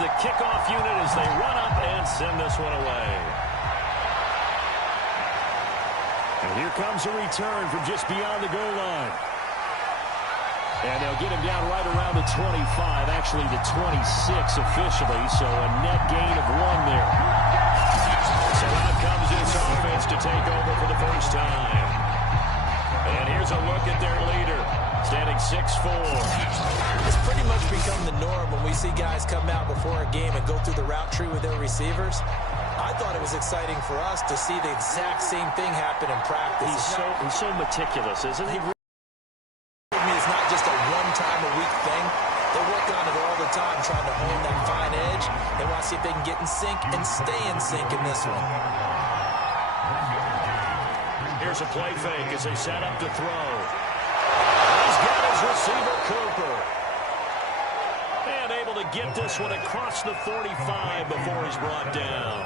the kickoff unit as they run up and send this one away. And here comes a return from just beyond the goal line. And they'll get him down right around the 25, actually the 26 officially, so a net gain of 1 there. So out comes this offense to take over for the first time. And here's a look at their leader, standing 6'4". It's pretty much become the norm when we see guys come out before a game and go through the route tree with their receivers. I thought it was exciting for us to see the exact same thing happen in practice. He's so meticulous, isn't he? It's not just a one-time-a-week thing. They work on it all the time, trying to hone that fine edge. They want to see if they can get in sync and stay in sync in this one. Here's a play fake as they set up to throw. He's got his receiver, Cooper. And able to get this one across the 45 before he's brought down.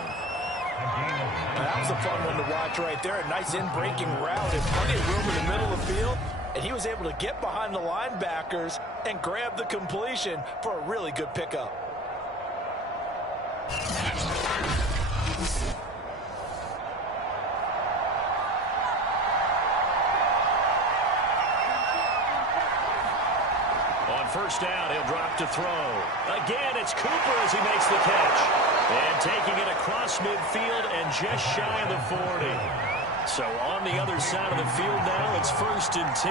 That was a fun one to watch right there. A nice in-breaking route and plenty of room in the middle of the field. And he was able to get behind the linebackers and grab the completion for a really good pickup. On first down, he'll drop to throw. Again, it's Cooper as he makes the catch. And taking it across midfield and just shy of the 40. So on the other side of the field now, it's 1st and 10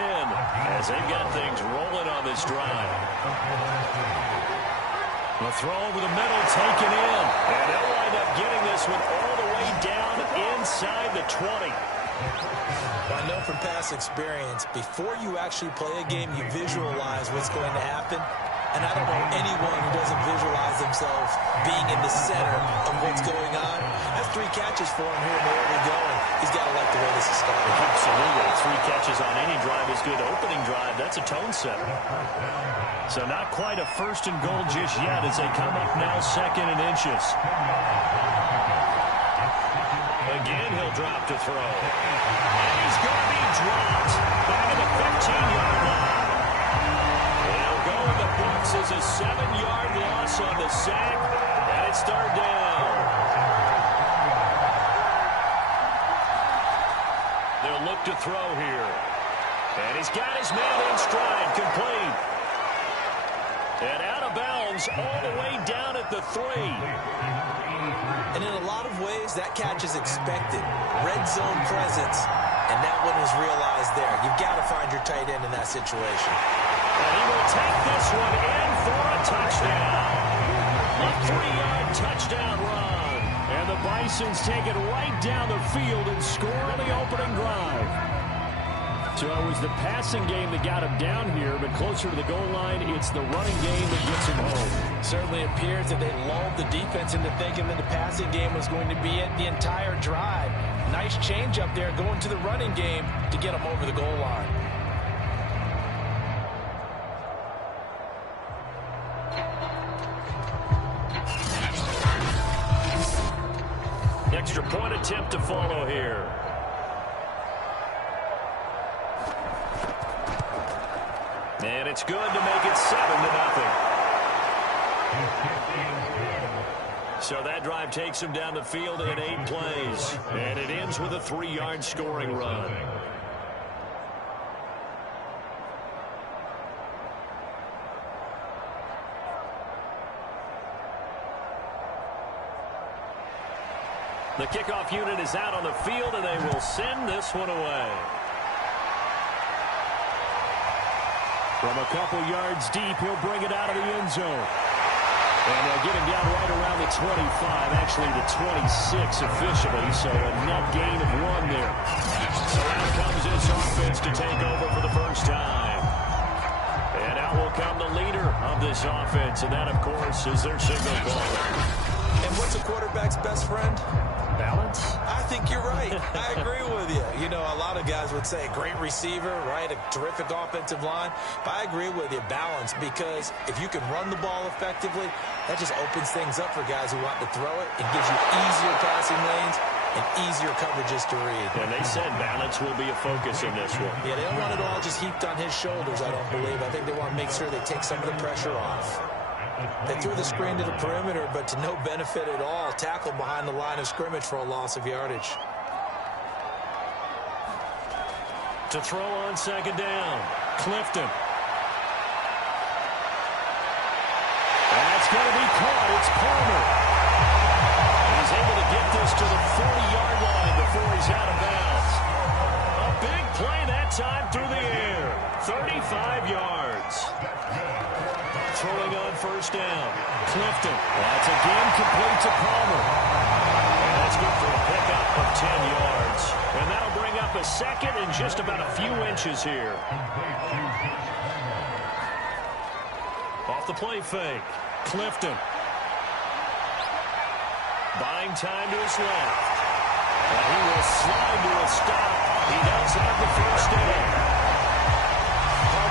as they've got things rolling on this drive. The throw over the middle taken in. And they'll wind up getting this one all the way down inside the 20. I know from past experience, before you actually play a game, you visualize what's going to happen. And I don't know anyone who doesn't visualize themselves being in the center of what's going on. That's 3 catches for him here in the early going. He's got to like the way this is starting. Absolutely. 3 catches on any drive is good. Opening drive, that's a tone setter. So not quite a 1st and goal just yet as they come up now 2nd and inches. Again, he'll drop to throw. And he's going to be dropped back at the 15-yard line. He'll go in the books as a 7-yard loss on the sack, and it's 3rd down. They'll look to throw here. And he's got his man in stride, complete. And out of bounds all the way down at the 3. And in a lot of ways, that catch is expected. Red zone presence, and that one was realized there. You've got to find your tight end in that situation. And he will take this one in for a touchdown. A 3-yard touchdown run. And the Bisons take it right down the field and score on the opening drive. So it was the passing game that got him down here, but closer to the goal line, it's the running game that gets him home. Certainly appears that they lulled the defense into thinking that the passing game was going to be it the entire drive. Nice change up there going to the running game to get him over the goal line. Extra point attempt to follow here. And it's good to make it 7-0. So that drive takes him down the field in 8 plays. And it ends with a 3-yard scoring run. The kickoff unit is out on the field, and they will send this one away. From a couple yards deep, he'll bring it out of the end zone. And they'll get him down right around the 25, actually the 26 officially, so a net gain of 1 there. So out comes this offense to take over for the first time. And out will come the leader of this offense, and that, of course, is their signal caller. And what's a quarterback's best friend? Balance? I think you're right. I agree with you. You know, a lot of guys would say great receiver, right? A terrific offensive line. But I agree with you, balance, because if you can run the ball effectively, that just opens things up for guys who want to throw it. It gives you easier passing lanes and easier coverages to read. And they said balance will be a focus in this one. Yeah, they don't want it all just heaped on his shoulders, I don't believe. I think they want to make sure they take some of the pressure off. They threw the screen to the perimeter, but to no benefit at all. Tackled behind the line of scrimmage for a loss of yardage. To throw on second down, Clifton. That's going to be caught. It's Palmer. He's able to get this to the 40-yard line before he's out of bounds. A big play that time through the air. 35 yards. Throwing on first down. Clifton. That's again complete to Palmer. And that's good for a pickup of 10 yards. And that'll bring up a second and just about a few inches here. Off the play fake. Clifton. Buying time to his left. And he will slide to a stop. He does have the first down.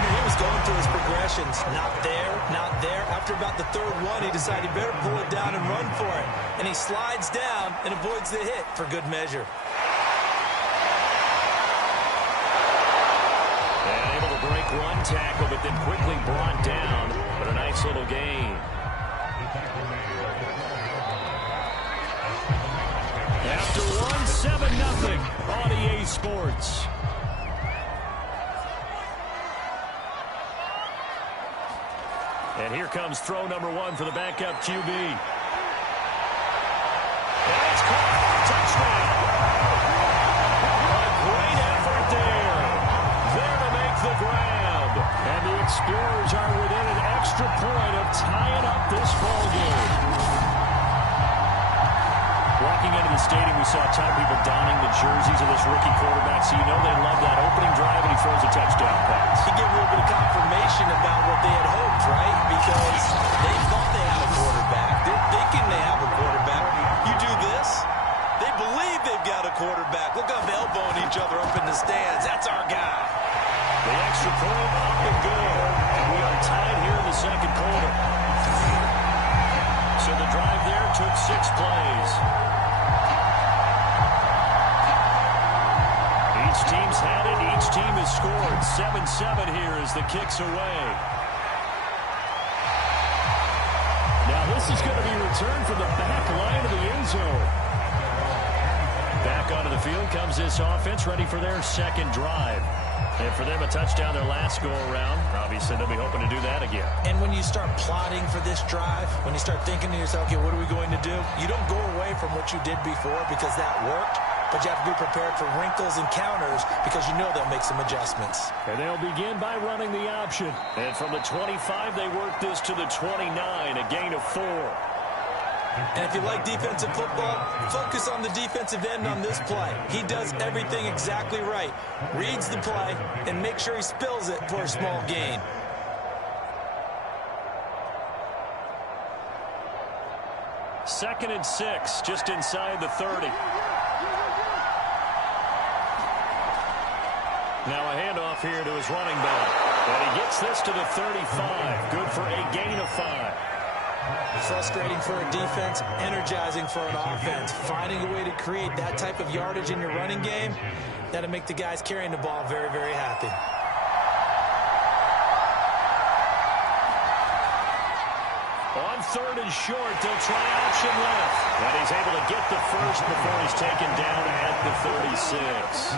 He was going through his progressions. Not there, not there. After about the third one, he decided he better pull it down and run for it. And he slides down and avoids the hit for good measure. And able to break one tackle, but then quickly brought down. But a nice little gain. After one, 7-0 on EA Sports. And here comes throw number one for the backup QB. And it's caught. Touchdown. A great effort there. There to make the grab. And the Explorers are within an extra point of tying up this ball game. Walking into the stadium, we saw a ton of people donning the jerseys of this rookie quarterback, so you know they love that opening drive, and he throws a touchdown pass. You get a little bit of confirmation about what they had hoped, right? Because they thought they had a quarterback. They're thinking they have a quarterback. You do this, they believe they've got a quarterback. Look up, elbowing each other up in the stands. That's our guy. The extra point up and good. And we are tied here in the second quarter. So the drive there took 6 plays. Each team's had it. Each team has scored. 7-7 here as the kick's away. Now this is going to be returned from the back line of the end zone. Back onto the field comes this offense, ready for their second drive. And for them, a touchdown their last go-around. Obviously, they'll be hoping to do that again. And when you start plotting for this drive, when you start thinking to yourself, okay, what are we going to do? You don't go away from what you did before because that worked. But you have to be prepared for wrinkles and counters because you know they'll make some adjustments. And they'll begin by running the option. And from the 25, they work this to the 29, a gain of 4. And if you like defensive football, focus on the defensive end on this play. He does everything exactly right. Reads the play and makes sure he spills it for a small gain. Second and 6, just inside the 30. Now a handoff here to his running back. And he gets this to the 35. Good for a gain of 5. Frustrating for a defense, energizing for an offense. Finding a way to create that type of yardage in your running game, that'll make the guys carrying the ball very, very happy. On third and short, they'll try option left. And he's able to get the first before he's taken down at the 36.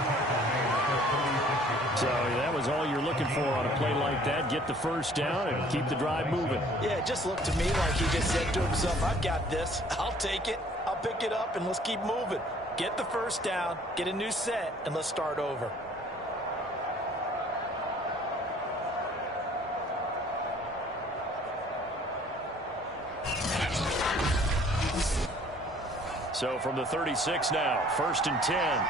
So that was all you're looking for on a play like that. Get the first down and keep the drive moving. Yeah, it just looked to me like he just said to himself, I've got this. I'll take it. I'll pick it up, and let's keep moving. Get the first down, get a new set, and let's start over. So from the 36 now, 1st and 10.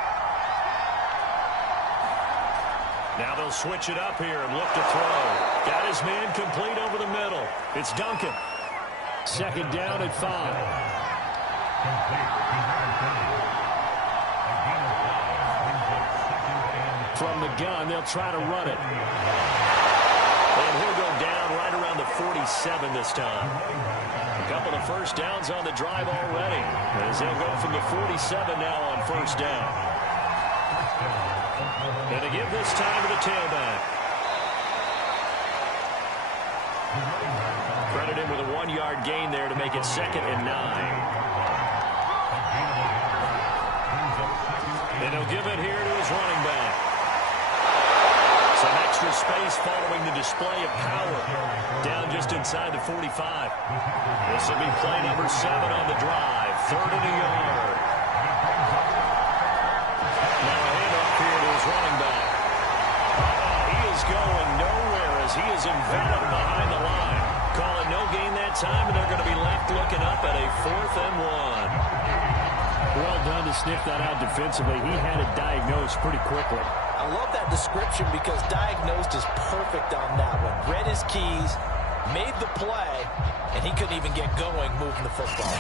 Now they'll switch it up here and look to throw. Got his man complete over the middle. It's Duncan. Second down at 5. From the gun, they'll try to run it. And he'll go down right around the 47 this time. A couple of first downs on the drive already, as they'll go from the 47 now on first down. And to give this time to the tailback. Credit him with a 1-yard gain there to make it 2nd and 9. And he'll give it here to his running back. Some extra space following the display of power. Down just inside the 45. This will be play number 7 on the drive. 3rd and a yard. Now a handoff here to his running back. He is going nowhere as he is enveloped behind the line. Calling no gain that time, and they're going to be left looking up at a 4th and 1. Well done to sniff that out defensively. He had it diagnosed pretty quickly. I love that description because diagnosed is perfect on that one. Read his keys, made the play, and he couldn't even get going moving the football.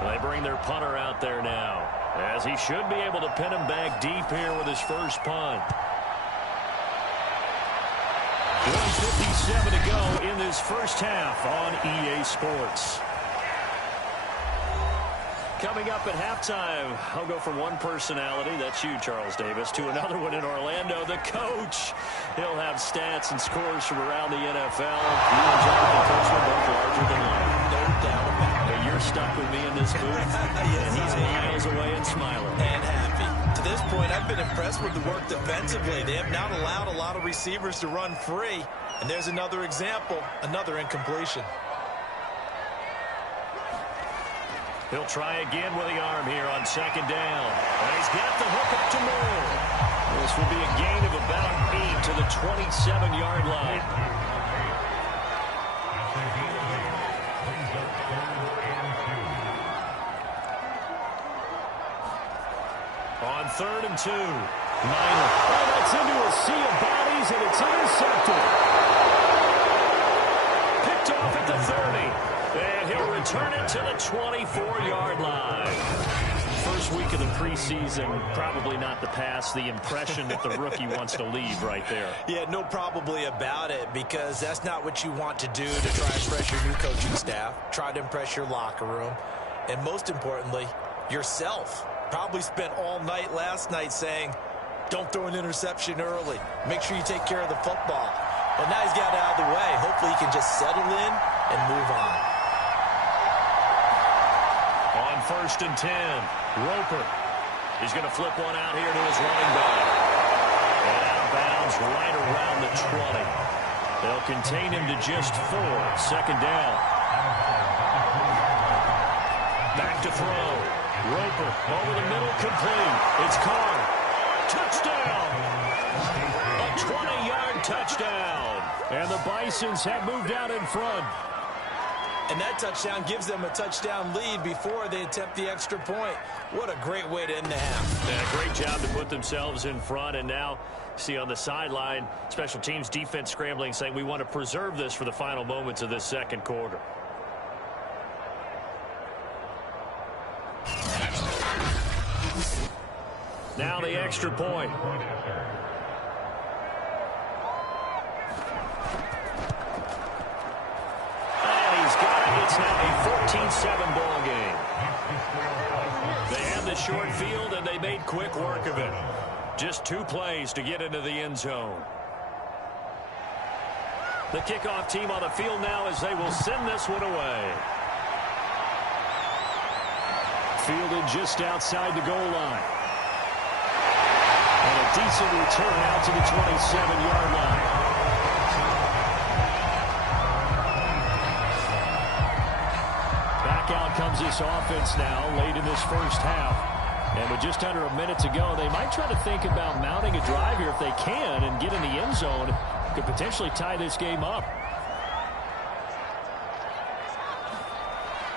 They bring their punter out there now, as he should be able to pin him back deep here with his first punt. 1:57 to go in this first half on EA Sports. Coming up at halftime, I'll go from one personality, that's you, Charles Davis, to another one in Orlando, the coach. He'll have stats and scores from around the NFL. You and Jonathan Coachman both larger than life. No doubt about it. But you're stuck with me in this booth, Yes, and he's miles away and smiling. And happy. To this point, I've been impressed with the work defensively. They have not allowed a lot of receivers to run free. And there's another example, another incompletion. He'll try again with the arm here on 2nd down. And he's got the hook up to Moore. This will be a gain of about 8 to the 27-yard line. On 3rd and 2. Minor. Oh, that's into a sea of bodies, and it's intercepted. Picked off at the 30. And he'll return it to the 24-yard line. First week of the preseason, probably not the pass, the impression that the rookie wants to leave right there. Yeah, no probably about it, because that's not what you want to do to try and impress your new coaching staff, try to impress your locker room, and most importantly, yourself. Probably spent all night last night saying, don't throw an interception early. Make sure you take care of the football. But now he's got it out of the way. Hopefully he can just settle in and move on. On 1st and 10, Roper. He's going to flip one out here to his running back. And out of bounds right around the 20. They'll contain him to just 4. 2nd down. Back to throw. Roper over the middle, complete. It's Carr. Touchdown! A 20-yard touchdown. And the Bisons have moved out in front. And that touchdown gives them a touchdown lead before they attempt the extra point. What a great way to end the half. Yeah, great job to put themselves in front. And now, see on the sideline, special teams defense scrambling, saying we want to preserve this for the final moments of this 2nd quarter. Now the extra point. And he's got it. It's now a 14-7 ball game. They had the short field, and they made quick work of it. Just 2 plays to get into the end zone. The kickoff team on the field now as they will send this one away. Fielded just outside the goal line. And a decent return out to the 27-yard line. Back out comes this offense now late in this first half. And with just under a minute to go, they might try to think about mounting a drive here if they can and get in the end zone. Could potentially tie this game up.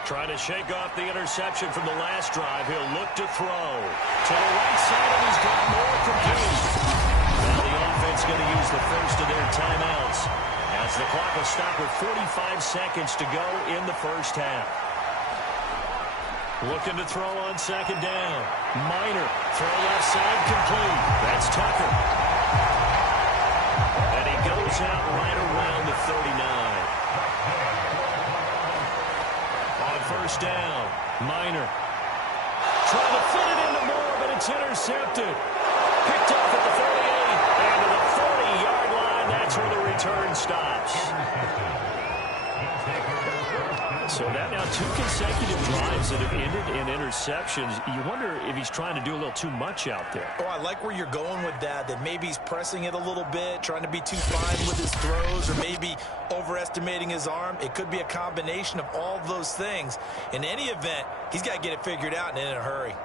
Trying to shake off the interception from the last drive. He'll look to throw. To the right side, and he's got more complete. Now the offense going to use the first of their timeouts as the clock will stop with 45 seconds to go in the first half. Looking to throw on 2nd down. Minor. Throw left side complete. That's Tucker. And he goes out right around the 39. On 1st down, Minor. Trying to fit it into Moore, but it's intercepted. Picked off at the 38. And to the 40-yard line, that's where the return stops. So that now 2 consecutive drives that have ended in interceptions. You wonder if he's trying to do a little too much out there. Oh, I like where you're going with that maybe he's pressing it a little bit, trying to be too fine with his throws, or maybe overestimating his arm. It could be a combination of all those things. In any event, he's got to get it figured out and in a hurry.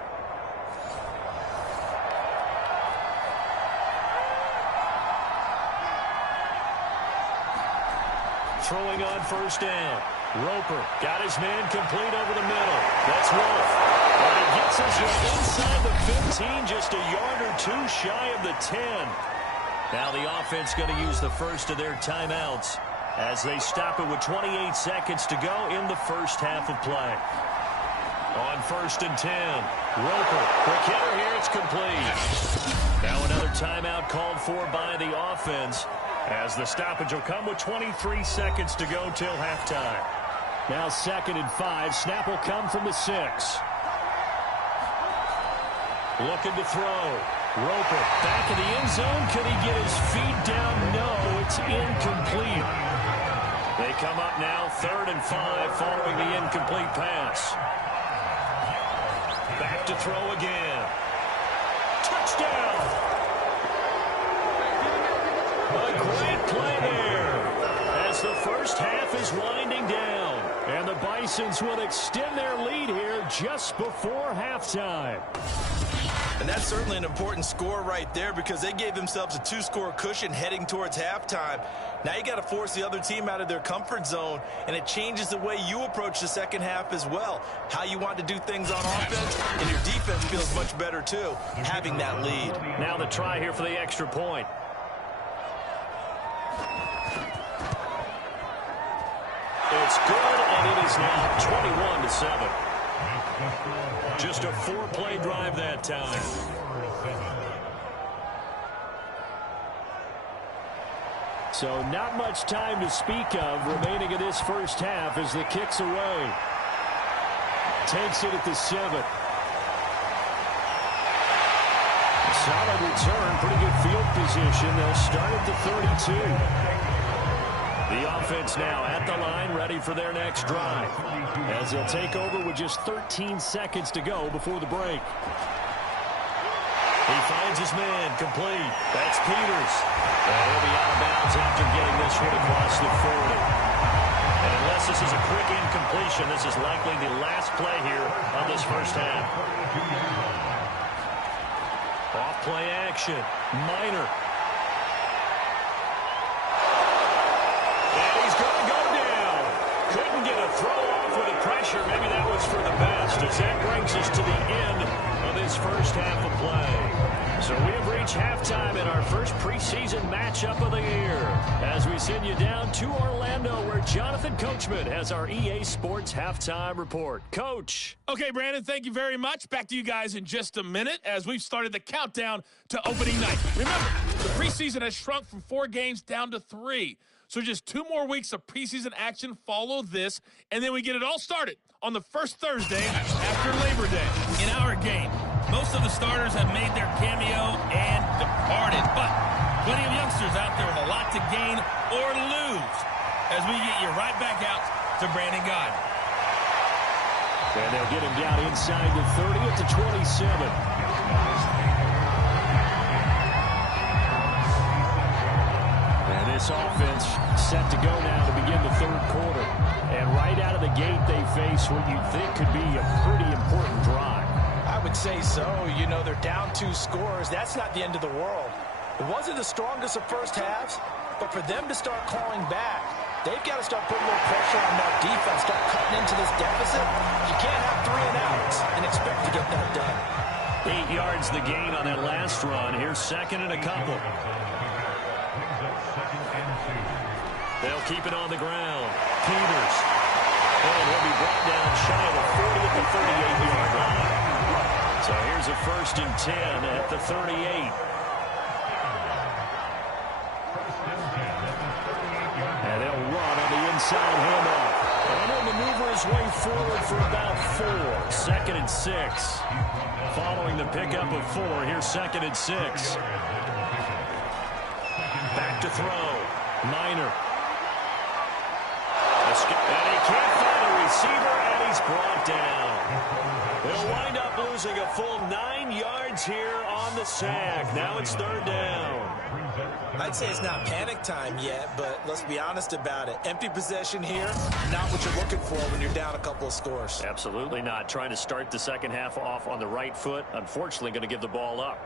Throwing on first down. Roper got his man complete over the middle. That's Wolf. And he gets us inside the 15, just a yard or 2 shy of the 10. Now the offense going to use the first of their timeouts as they stop it with 28 seconds to go in the first half of play. On first and 10, Roper. Quick hitter here, it's complete. Now another timeout called for by the offense as the stoppage will come with 23 seconds to go till halftime. Now 2nd and 5. Snap will come from the 6. Looking to throw. Roper back in the end zone. Could he get his feet down? No, it's incomplete. They come up now 3rd and 5 following the incomplete pass. Back to throw again. Touchdown! A great play there as the first half is winding down. And the Bisons will extend their lead here just before halftime. And that's certainly an important score right there because they gave themselves a 2-score cushion heading towards halftime. Now you got to force the other team out of their comfort zone, and it changes the way you approach the second half as well. How you want to do things on offense, and your defense feels much better too, having that lead. Now the try here for the extra point. It's good, and it is now 21-7. Just a 4-play drive that time. So not much time to speak of remaining in this first half as the kick's away. Takes it at the 7. Solid return, pretty good field position. They'll start at the 32. The offense now at the line, ready for their next drive, as they'll take over with just 13 seconds to go before the break. He finds his man, complete. That's Peters. And he'll be out of bounds after getting this one across the 40. And unless this is a quick incompletion, this is likely the last play here of this first half. Off play action. Minor. Couldn't get a throw off with the pressure. Maybe that was for the best, as that brings us to the end of this first half of play. So we have reached halftime in our first preseason matchup of the year as we send you down to Orlando, where Jonathan Coachman has our EA Sports halftime report. Coach. Okay, Brandon, thank you very much. Back to you guys in just a minute as we've started the countdown to opening night. Remember, the preseason has shrunk from 4 games down to 3. So just 2 more weeks of preseason action follow this, and then we get it all started on the first Thursday after Labor Day. In our game, most of the starters have made their cameo and departed, but plenty of youngsters out there with a lot to gain or lose as we get you right back out to Brandon Gaudin. And they'll get him down inside the 30 at the 27. This offense set to go now to begin the 3rd quarter. And right out of the gate, they face what you think could be a pretty important drive. I would say so. You know, they're down 2 scores. That's not the end of the world. It wasn't the strongest of first halves, but for them to start calling back, they've got to start putting a little pressure on that defense, start cutting into this deficit. You can't have 3 and outs and expect to get that done. 8 yards the gain on that last run. Here's 2nd and a couple. They'll keep it on the ground. Peters. And he'll be brought down shy of the 40 at the 38-yard line. So here's a 1st and 10 at the 38. And they'll run on the inside handoff. And he'll maneuver his way forward for about 4. 2nd and 6. Following the pickup of 4, here's 2nd and 6. Back to throw. Minor. And he can't find a receiver, and he's brought down. They'll wind up losing a full 9 yards here on the sack. Now it's 3rd down. I'd say it's not panic time yet, but let's be honest about it. Empty possession here, not what you're looking for when you're down a couple of scores. Absolutely not. Trying to start the second half off on the right foot. Unfortunately, going to give the ball up.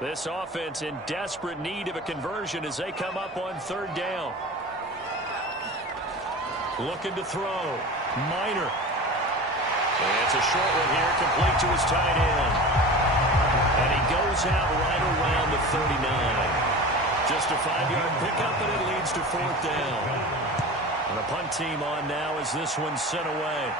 This offense in desperate need of a conversion as they come up on 3rd down. Looking to throw. Minor. And it's a short one here, complete to his tight end. And he goes out right around the 39. Just a 5-yard pickup, and it leads to 4th down. And the punt team on now as this one's sent away.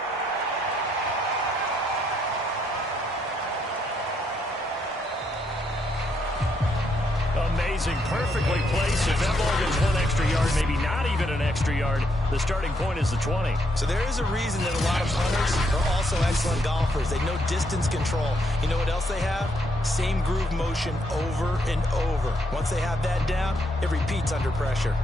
Amazing, perfectly placed. If that ball goes 1 extra yard, maybe not even an extra yard, the starting point is the 20. So there is a reason that a lot of punters are also excellent golfers. They know distance control. You know what else they have? Same groove motion over and over. Once they have that down, it repeats under pressure.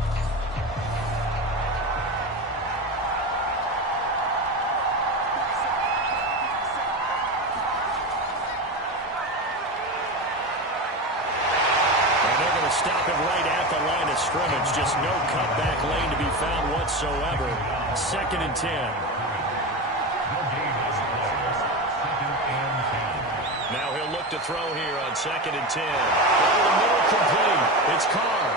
Stop it right at the line of scrimmage. Just no cutback lane to be found whatsoever. 2nd and 10. Now he'll look to throw here on 2nd and 10. Over the middle, complete. It's Carr.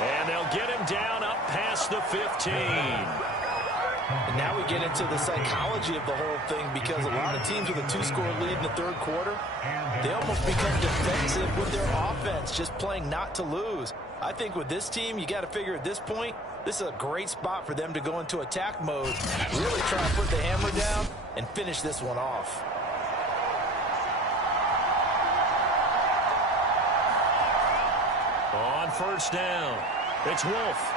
And they'll get him down up past the 15. And now we get into the psychology of the whole thing, because a lot of teams with a 2-score lead in the 3rd quarter, they almost become defensive with their offense, just playing not to lose. I think with this team, you got to figure at this point, this is a great spot for them to go into attack mode, really try to put the hammer down and finish this one off. On 1st down, it's Wolf.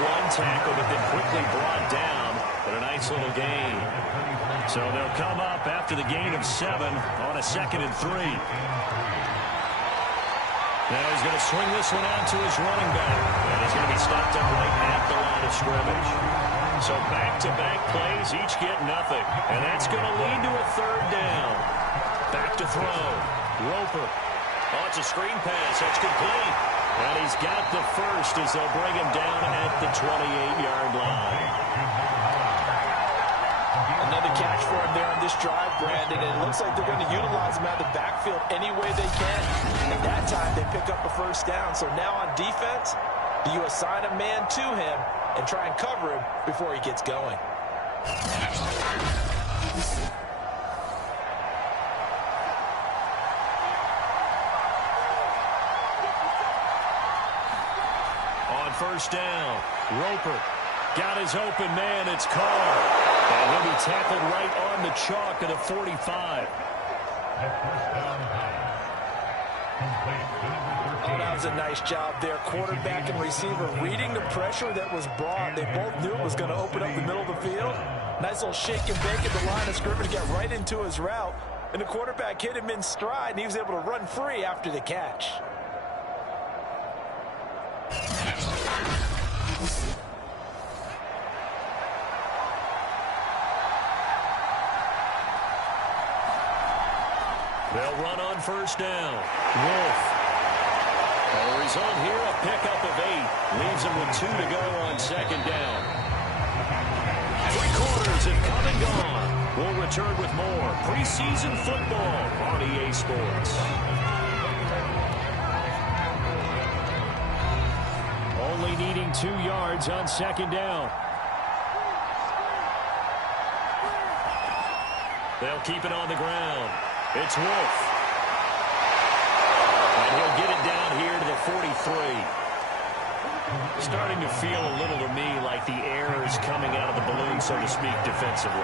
One tackle, but then quickly brought down, but a nice little gain. So they'll come up after the gain of 7 on a 2nd and 3. Now he's going to swing this one out to his running back, and he's going to be stopped up right at the line of scrimmage. So back-to-back plays, each get nothing, and that's going to lead to a 3rd down. Back to throw. Roper. Oh, it's a screen pass. That's complete. And he's got the first as they'll bring him down at the 28-yard line. Another catch for him there on this drive, Brandon. And it looks like they're going to utilize him out of the backfield any way they can. At that time, they pick up a 1st down. So now on defense, do you assign a man to him and try and cover him before he gets going? On 1st down, Roper got his open man. It's Carr. And he'll be tackled right on the chalk of the 45. Oh, that was a nice job there. Quarterback and receiver reading the pressure that was brought. They both knew it was going to open up the middle of the field. Nice little shake and bake at the line of scrimmage. Got right into his route. And the quarterback hit him in stride, and he was able to run free after the catch. They'll run on 1st down. Wolf. And the result here, a pickup of 8. Leaves him with 2 to go on 2nd down. 3 quarters have come and gone. We'll return with more preseason football on EA Sports. Only needing 2 yards on 2nd down. They'll keep it on the ground. It's Wolf. And he'll get it down here to the 43. Starting to feel a little to me like the air is yards coming out of the balloon, so to speak, defensively.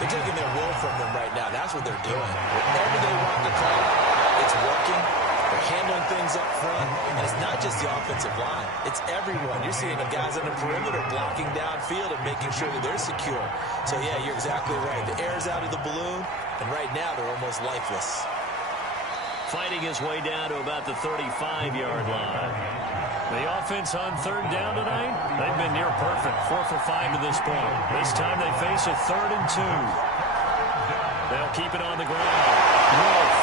They're taking their will from them right now. That's what they're doing. Whatever they want to call it, it's working. They're handling things up front. And it's not just the offensive line. It's everyone. You're seeing the guys on the perimeter blocking downfield and making sure that they're secure. So, yeah, you're exactly right. The air's out of the balloon, and right now they're almost lifeless. Fighting his way down to about the 35-yard line. The offense on third down tonight, they've been near perfect. 4 for 5 to this point. This time they face a 3rd and 2. They'll keep it on the ground. Wolf.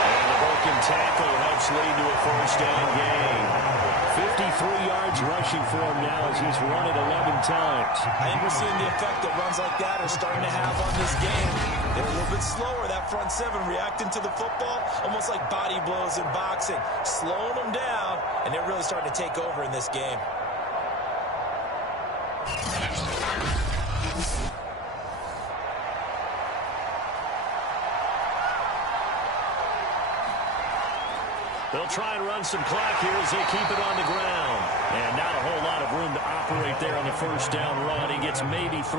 And the broken tackle helps lead to a 1st down gain. 53 yards rushing for him now as he's run it 11 times. I think we're seeing the effect that runs like that are starting to have on this game. They're a little bit slower, that front seven, reacting to the football, almost like body blows in boxing, slowing them down, and they're really starting to take over in this game. They'll try and run some clock here as they keep it on the ground. And not a whole lot of room to operate there on the 1st down run. He gets maybe 3.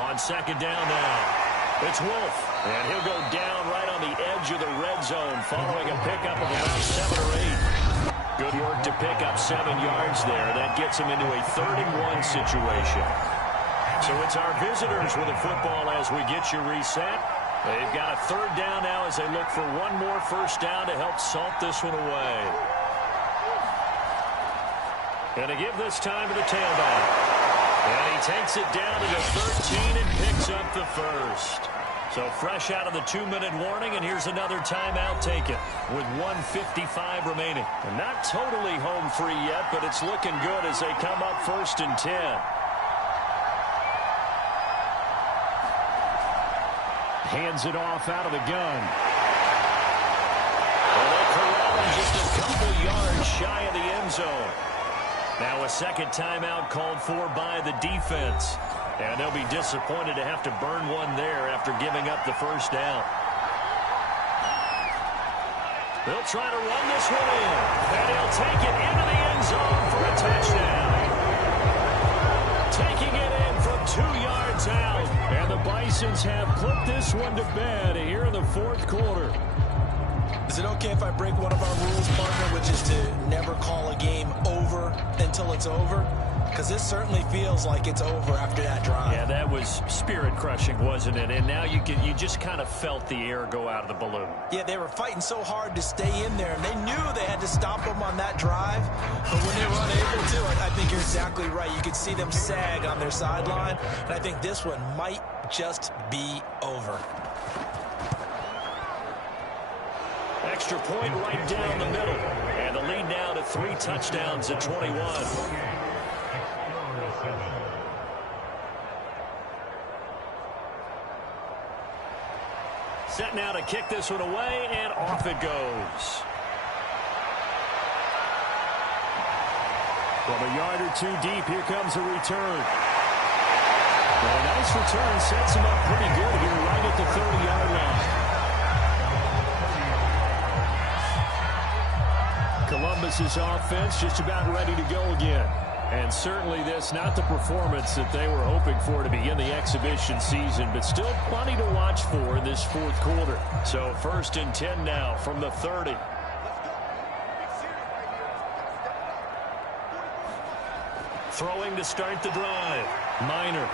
On 2nd down now, it's Wolf. And he'll go down right on the edge of the red zone following a pickup of about 7 or 8. Good work to pick up 7 yards there. That gets him into a 3rd and 1 situation. So it's our visitors with the football as we get you reset. They've got a 3rd down now as they look for one more 1st down to help salt this one away. And to give this time to the tailback. And he takes it down to the 13 and picks up the 1st. So fresh out of the 2-minute warning, and here's another timeout taken with 1:55 remaining. And not totally home free yet, but it's looking good as they come up 1st and 10. Hands it off out of the gun. Well, they corral him just a couple yards shy of the end zone. Now a 2nd timeout called for by the defense. And they'll be disappointed to have to burn one there after giving up the 1st down. They'll try to run this one in. And he'll take it into the end zone for a touchdown. Taking it in from 2 yards out. And the Bisons have put this one to bed here in the 4th quarter. Is it okay if I break one of our rules, partner, which is to never call a game over until it's over? Because this certainly feels like it's over after that drive. Yeah, that was spirit-crushing, wasn't it? And now you just kind of felt the air go out of the balloon. Yeah, they were fighting so hard to stay in there, and they knew they had to stop them on that drive. But when they were unable to, I think you're exactly right. You could see them sag on their sideline, and I think this one might just be over. Extra point right down the middle. And the lead now to 3 touchdowns at 21. Set now to kick this one away, and off it goes. From a yard or 2 deep, here comes a return. Well, a nice return sets him up pretty good here right at the 30-yard line. Columbus's offense just about ready to go again. And certainly this not the performance that they were hoping for to begin the exhibition season, but still plenty to watch for in this 4th quarter. So 1st and 10 now from the 30. Throwing to start the drive. Minor.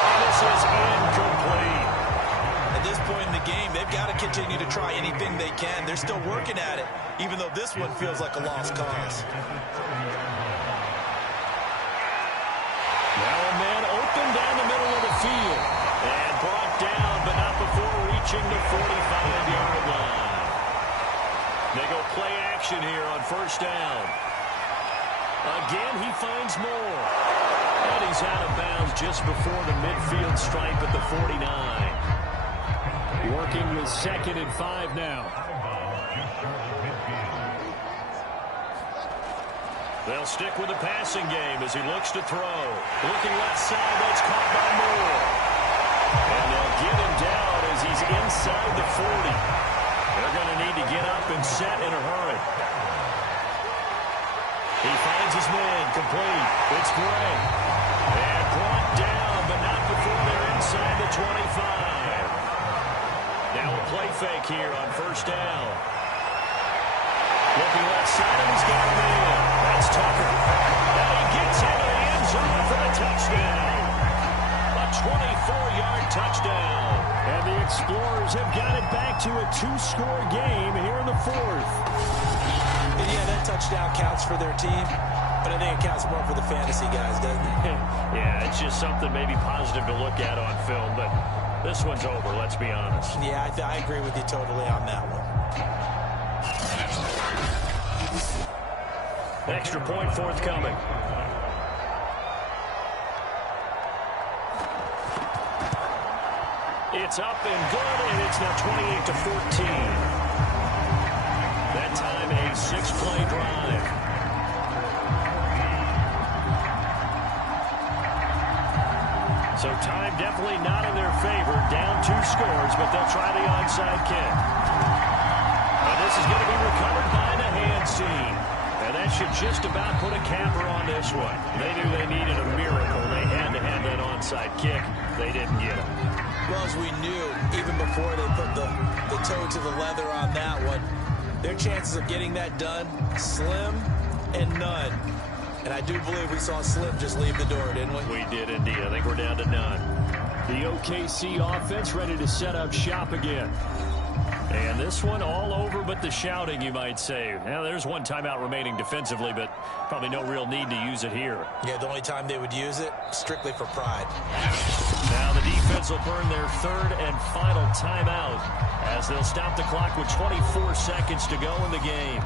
And this is incomplete. At this point in the game, they've got to continue to try anything they can. They're still working at it, even though this one feels like a lost cause. Now a man open down the middle of the field. And brought down, but not before reaching the 45-yard line. They go play action here on 1st down. Again, he finds more. And he's out of bounds just before the midfield stripe at the 49. Working with 2nd and 5 now. They'll stick with the passing game as he looks to throw. Looking left side, that's caught by Moore. And they'll get him down as he's inside the 40. and set in a hurry. He finds his man, complete. It's Gray. And brought down, but not before they're inside the 25. Now a play fake here on first down. Looking left side, and he's got him in. That's Tucker. And he gets into the end zone for the touchdown. A 24-yard touchdown. And the Explorers have got it back to a 2-score game here in the fourth. And yeah, that touchdown counts for their team, but I think it counts more for the fantasy guys, doesn't it? Yeah, it's just something maybe positive to look at on film, but this one's over, let's be honest. Yeah, I agree with you totally on that one. Extra point forthcoming. It's up and good, and it's now 28-14. That time a 6-play drive. So time definitely not in their favor. Down 2 scores, but they'll try the onside kick. And this is going to be recovered by the hands team. And that should just about put a capper on this one. They knew they needed a miracle. They had to have that onside kick. They didn't get it. Well, as we knew, even before they put the toe to the leather on that one, their chances of getting that done, slim and none. And I do believe we saw Slim just leave the door, didn't we? We did indeed. I think we're down to none. The OKC offense ready to set up shop again. And this one all over but the shouting, you might say. Now, there's one timeout remaining defensively, but probably no real need to use it here. Yeah, the only time they would use it, strictly for pride. Now the defense will burn their third and final timeout as they'll stop the clock with 24 seconds to go in the game.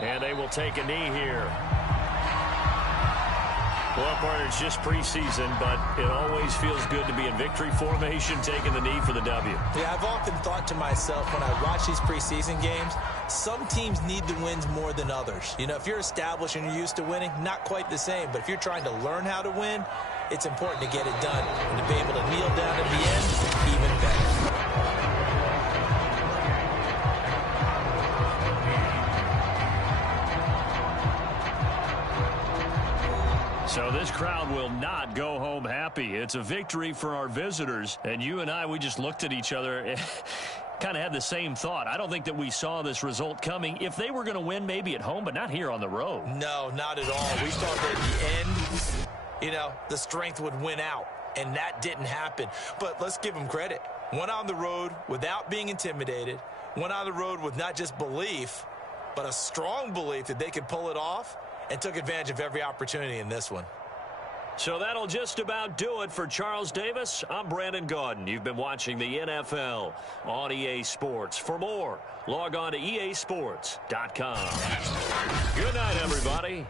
And they will take a knee here. Well, partner, it's just preseason, but it always feels good to be in victory formation, taking the knee for the W. Yeah, I've often thought to myself when I watch these preseason games, some teams need the wins more than others. You know, if you're established and you're used to winning, not quite the same. But if you're trying to learn how to win, it's important to get it done. And to be able to kneel down at the end, even better. So this crowd will not go home happy. It's a victory for our visitors. And you and I, we just looked at each other and kind of had the same thought. I don't think that we saw this result coming. If they were going to win, maybe at home, but not here on the road. No, not at all. We thought that at the end, you know, the strength would win out. And that didn't happen. But let's give them credit. Went on the road without being intimidated. Went on the road with not just belief, but a strong belief that they could pull it off. And took advantage of every opportunity in this one. So that'll just about do it for Charles Davis. I'm Brandon Gaudin. You've been watching the NFL on EA Sports. For more, log on to easports.com. Good night, everybody.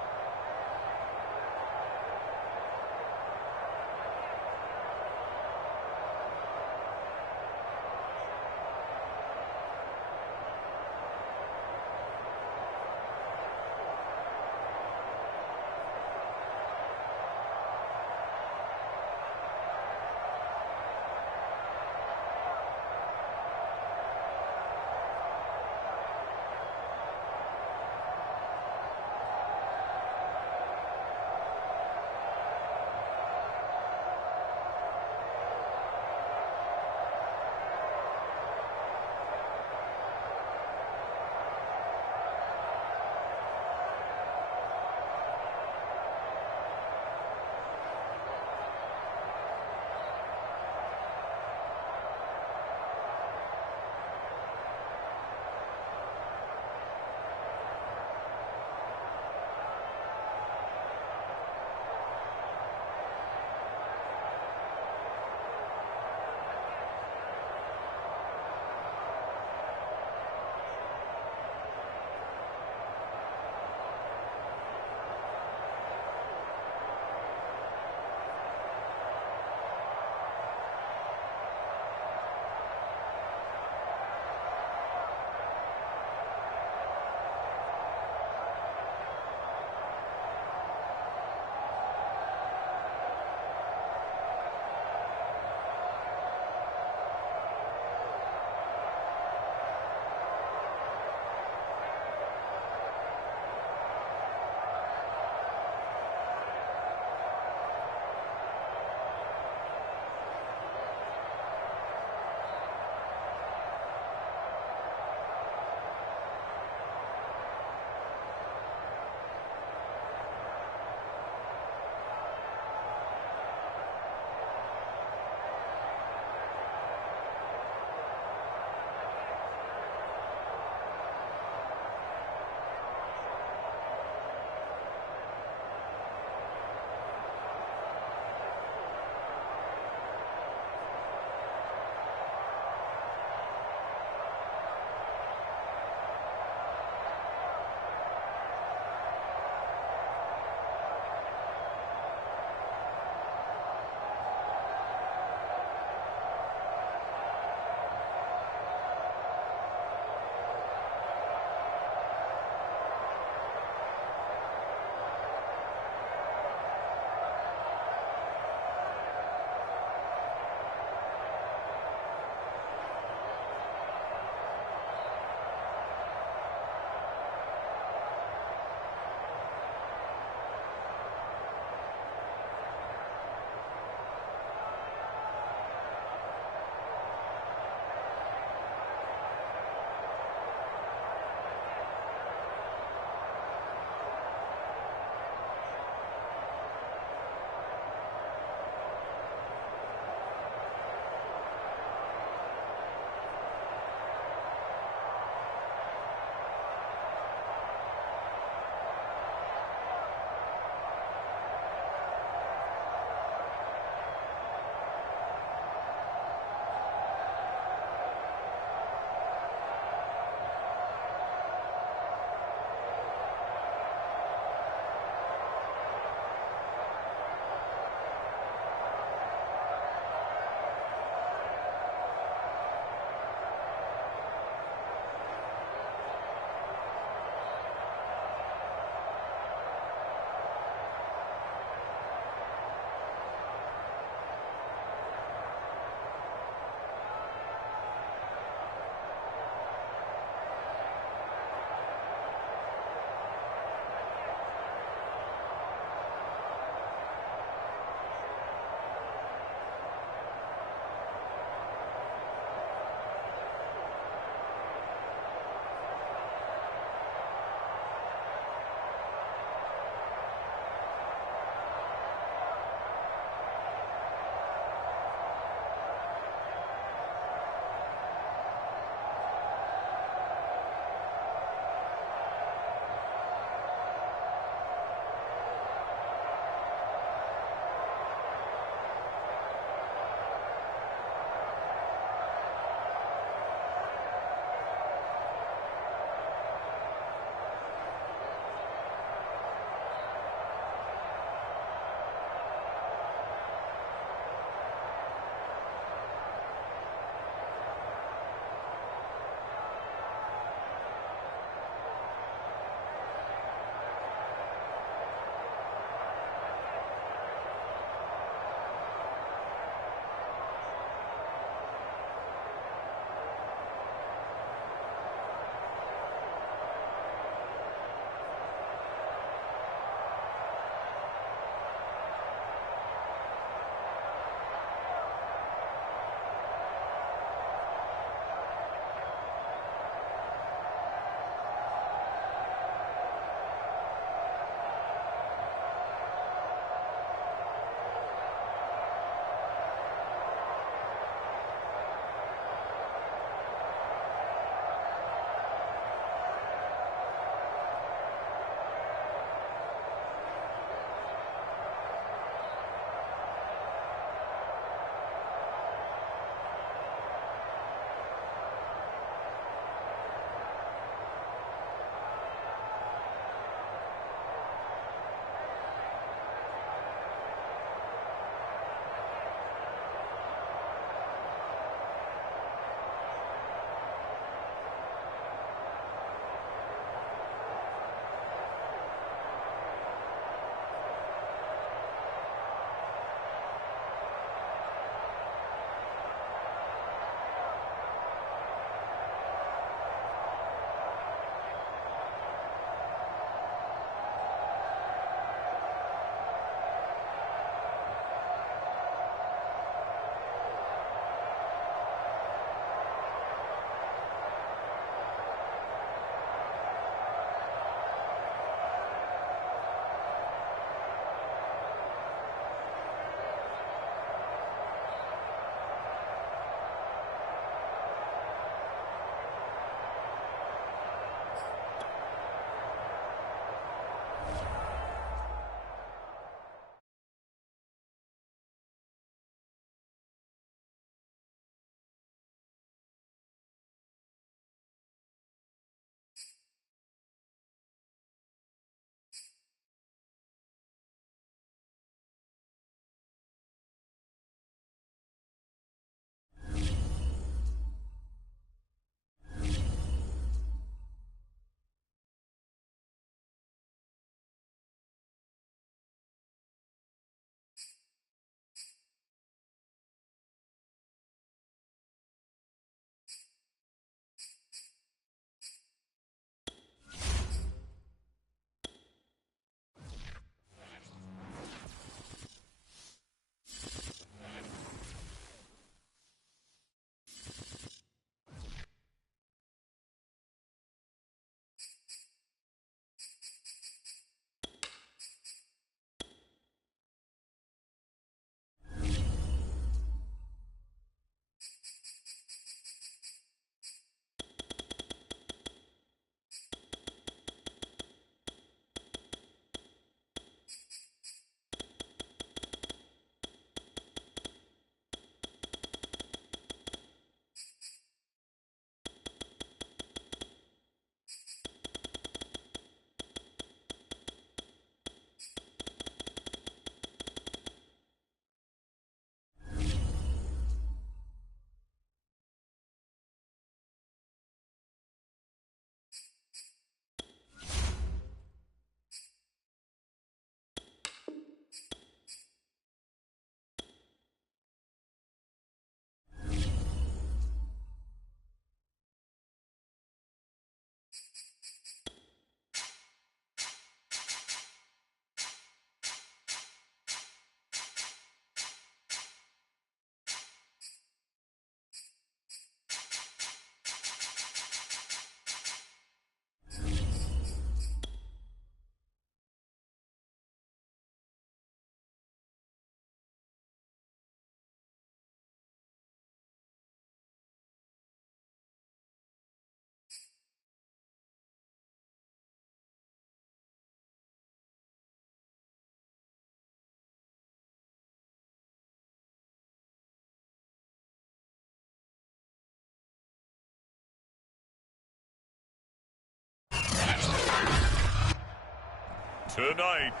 Tonight,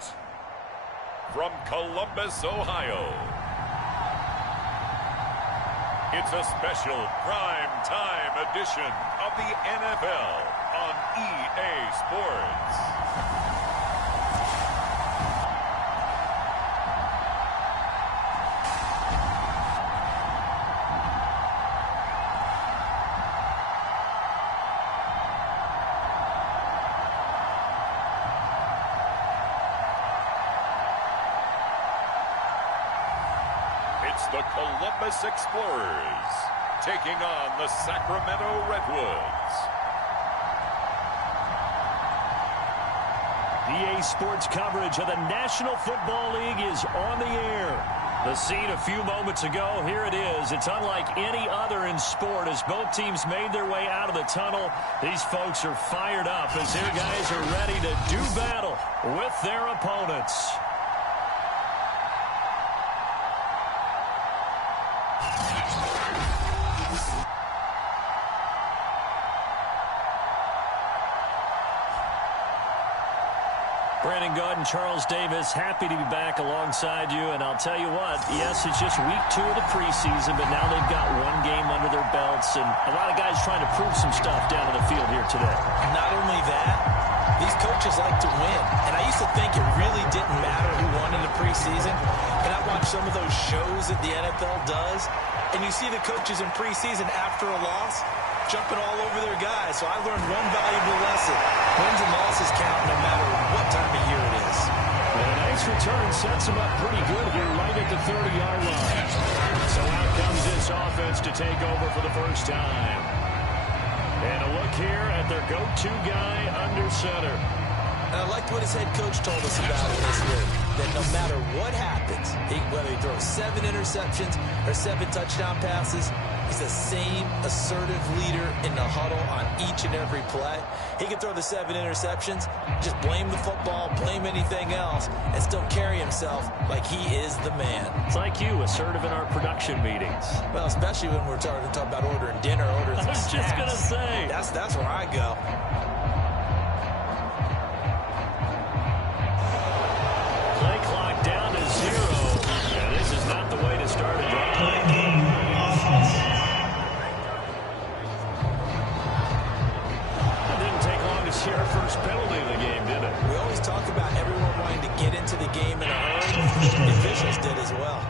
from Columbus, Ohio, it's a special prime time edition of the NFL on EA Sports. It's the Columbus Explorers taking on the Sacramento Redwoods. EA Sports coverage of the National Football League is on the air. The scene a few moments ago, here it is. It's unlike any other in sport as both teams made their way out of the tunnel. These folks are fired up as their guys are ready to do battle with their opponents. Brandon Gaud and Charles Davis, happy to be back alongside you. And I'll tell you what, yes, it's just week 2 of the preseason, but now they've got one game under their belts. And a lot of guys trying to prove some stuff down in the field here today. Not only that, these coaches like to win. And I used to think it really didn't matter who won in the preseason. And I watch some of those shows that the NFL does. And you see the coaches in preseason after a loss jumping all over their guys. So I learned one valuable lesson. Wins and losses count no matter what time of year it is. And a nice return sets him up pretty good here right at the 30-yard line. So out comes this offense to take over for the first time. And a look here at their go-to guy under center. And I liked what his head coach told us about in this league. That no matter what happens, whether he throws 7 interceptions or 7 touchdown passes, he's the same assertive leader in the huddle on each and every play. He can throw the 7 interceptions, just blame the football, blame anything else, and still carry himself like he is the man. It's like you, assertive in our production meetings. Well, especially when we're talking about ordering dinner, ordering some snacks. I was just going to say. That's where I go. Play clock down to 0. And this is not the way to start a drive. Our first penalty of the game, did it? We always talk about everyone wanting to get into the game in a hurry. The officials did as well.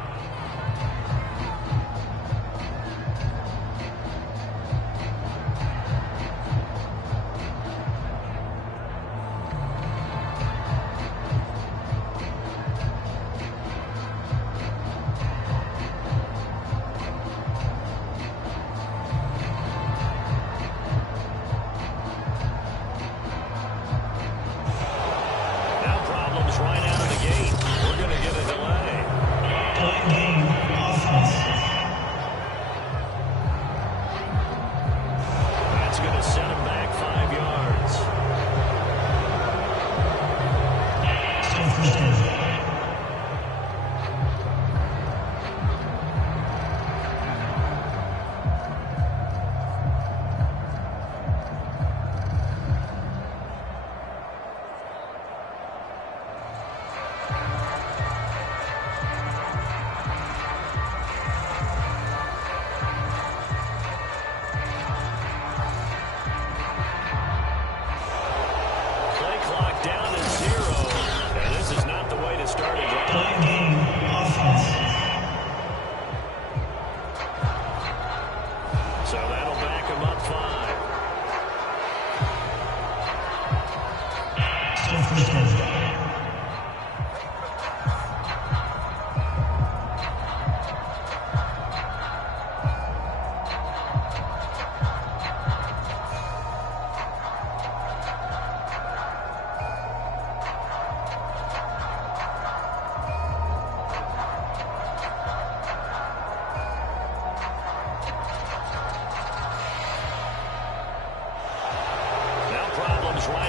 Right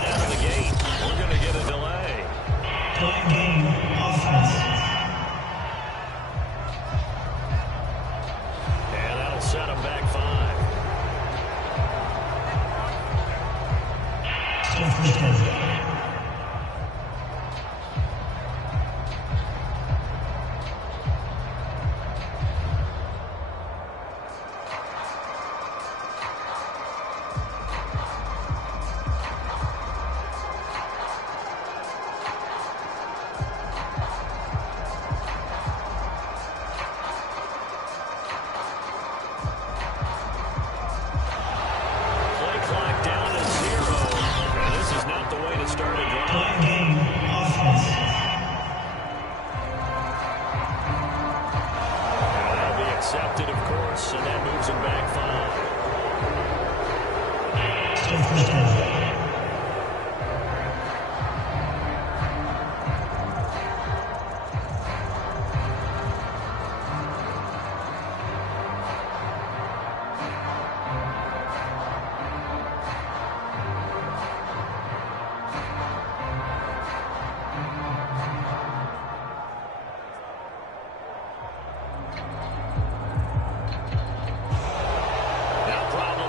out of the gate. We're going to get a delay. Play game offense. And that'll set him back 5.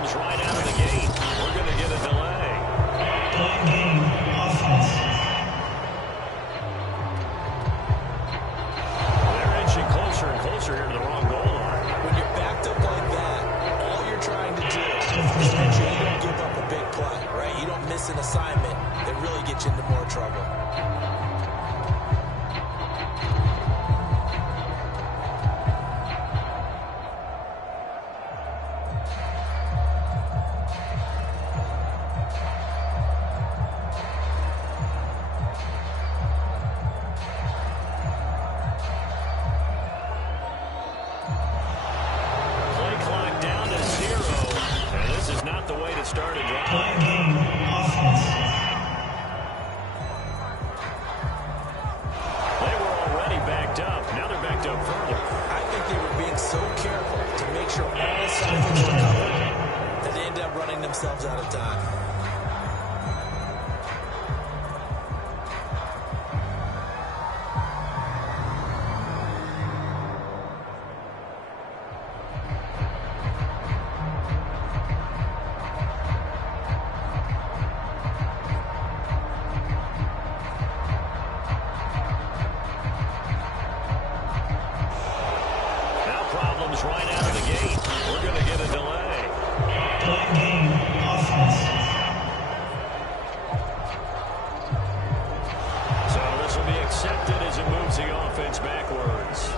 Right out of the gate. We're going to get a delay. They're inching closer and closer here to the wrong goal line. When you're backed up like that, all you're trying to do is make sure you don't give up a big play, right? You don't miss an assignment that really gets you into more trouble. Started drive. They were already backed up. Now they're backed up further. I think they were being so careful to make sure all assignments were covered that they ended up running themselves out of time. Right out of the gate. We're going to get a delay. So this will be accepted as it moves the offense backwards.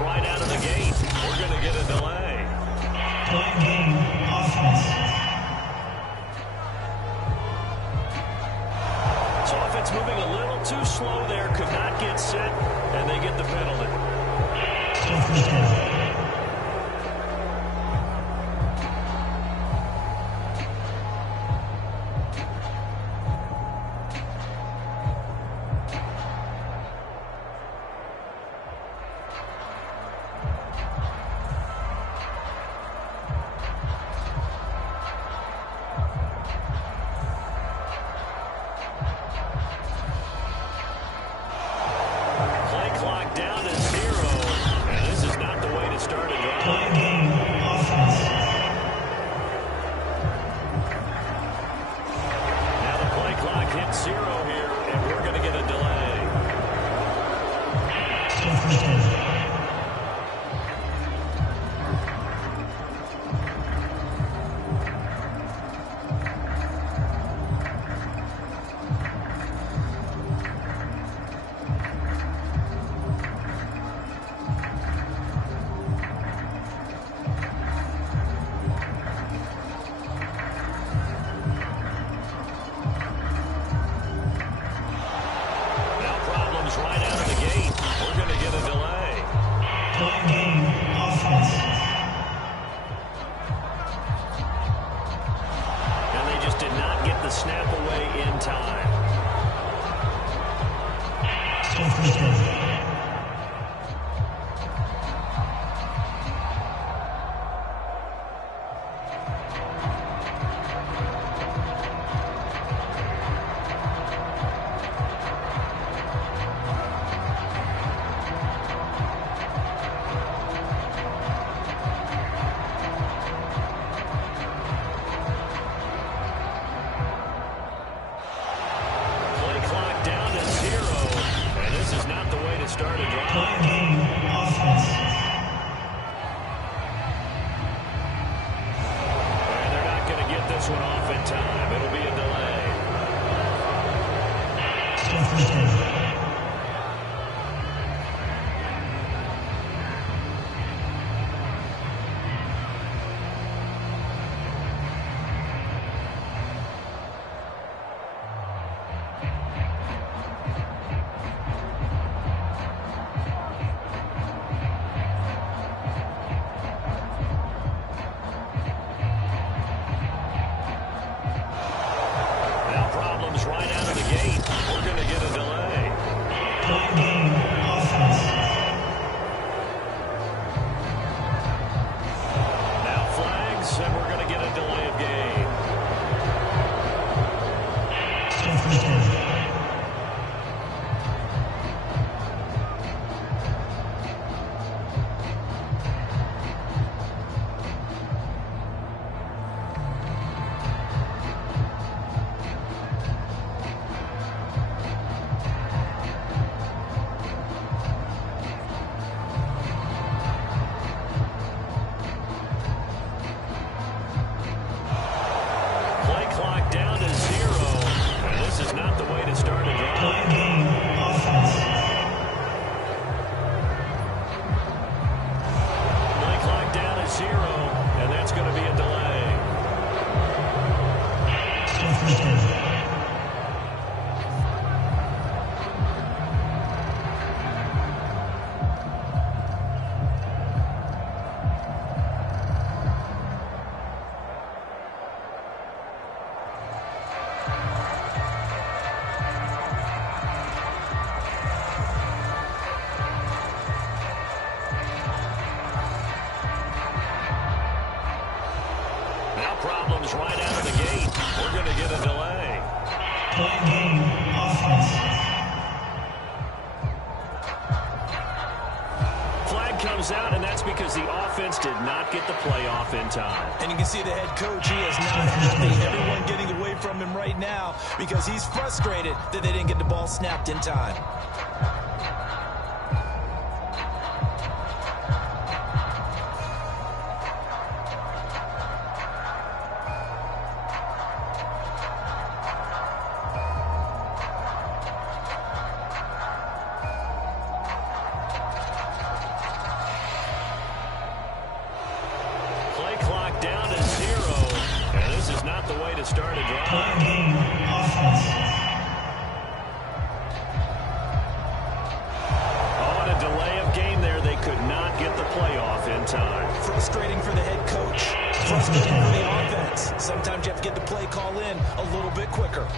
Right out of the gate. We're going to get a delay. So offense moving a little too slow there. Could not get set, and they get the penalty. Play clock down to 0, and this is not the way to just did not get the snap away in time. Problems right out of the gate. We're going to get a delay. Flag comes out, and that's because the offense did not get the play off in time. And you can see the head coach, he is not happy. Everyone getting away from him right now because he's frustrated that they didn't get the ball snapped in time. Frustrating for the head coach. Frustrating for the offense. Sometimes you have to get the play call in a little bit quicker.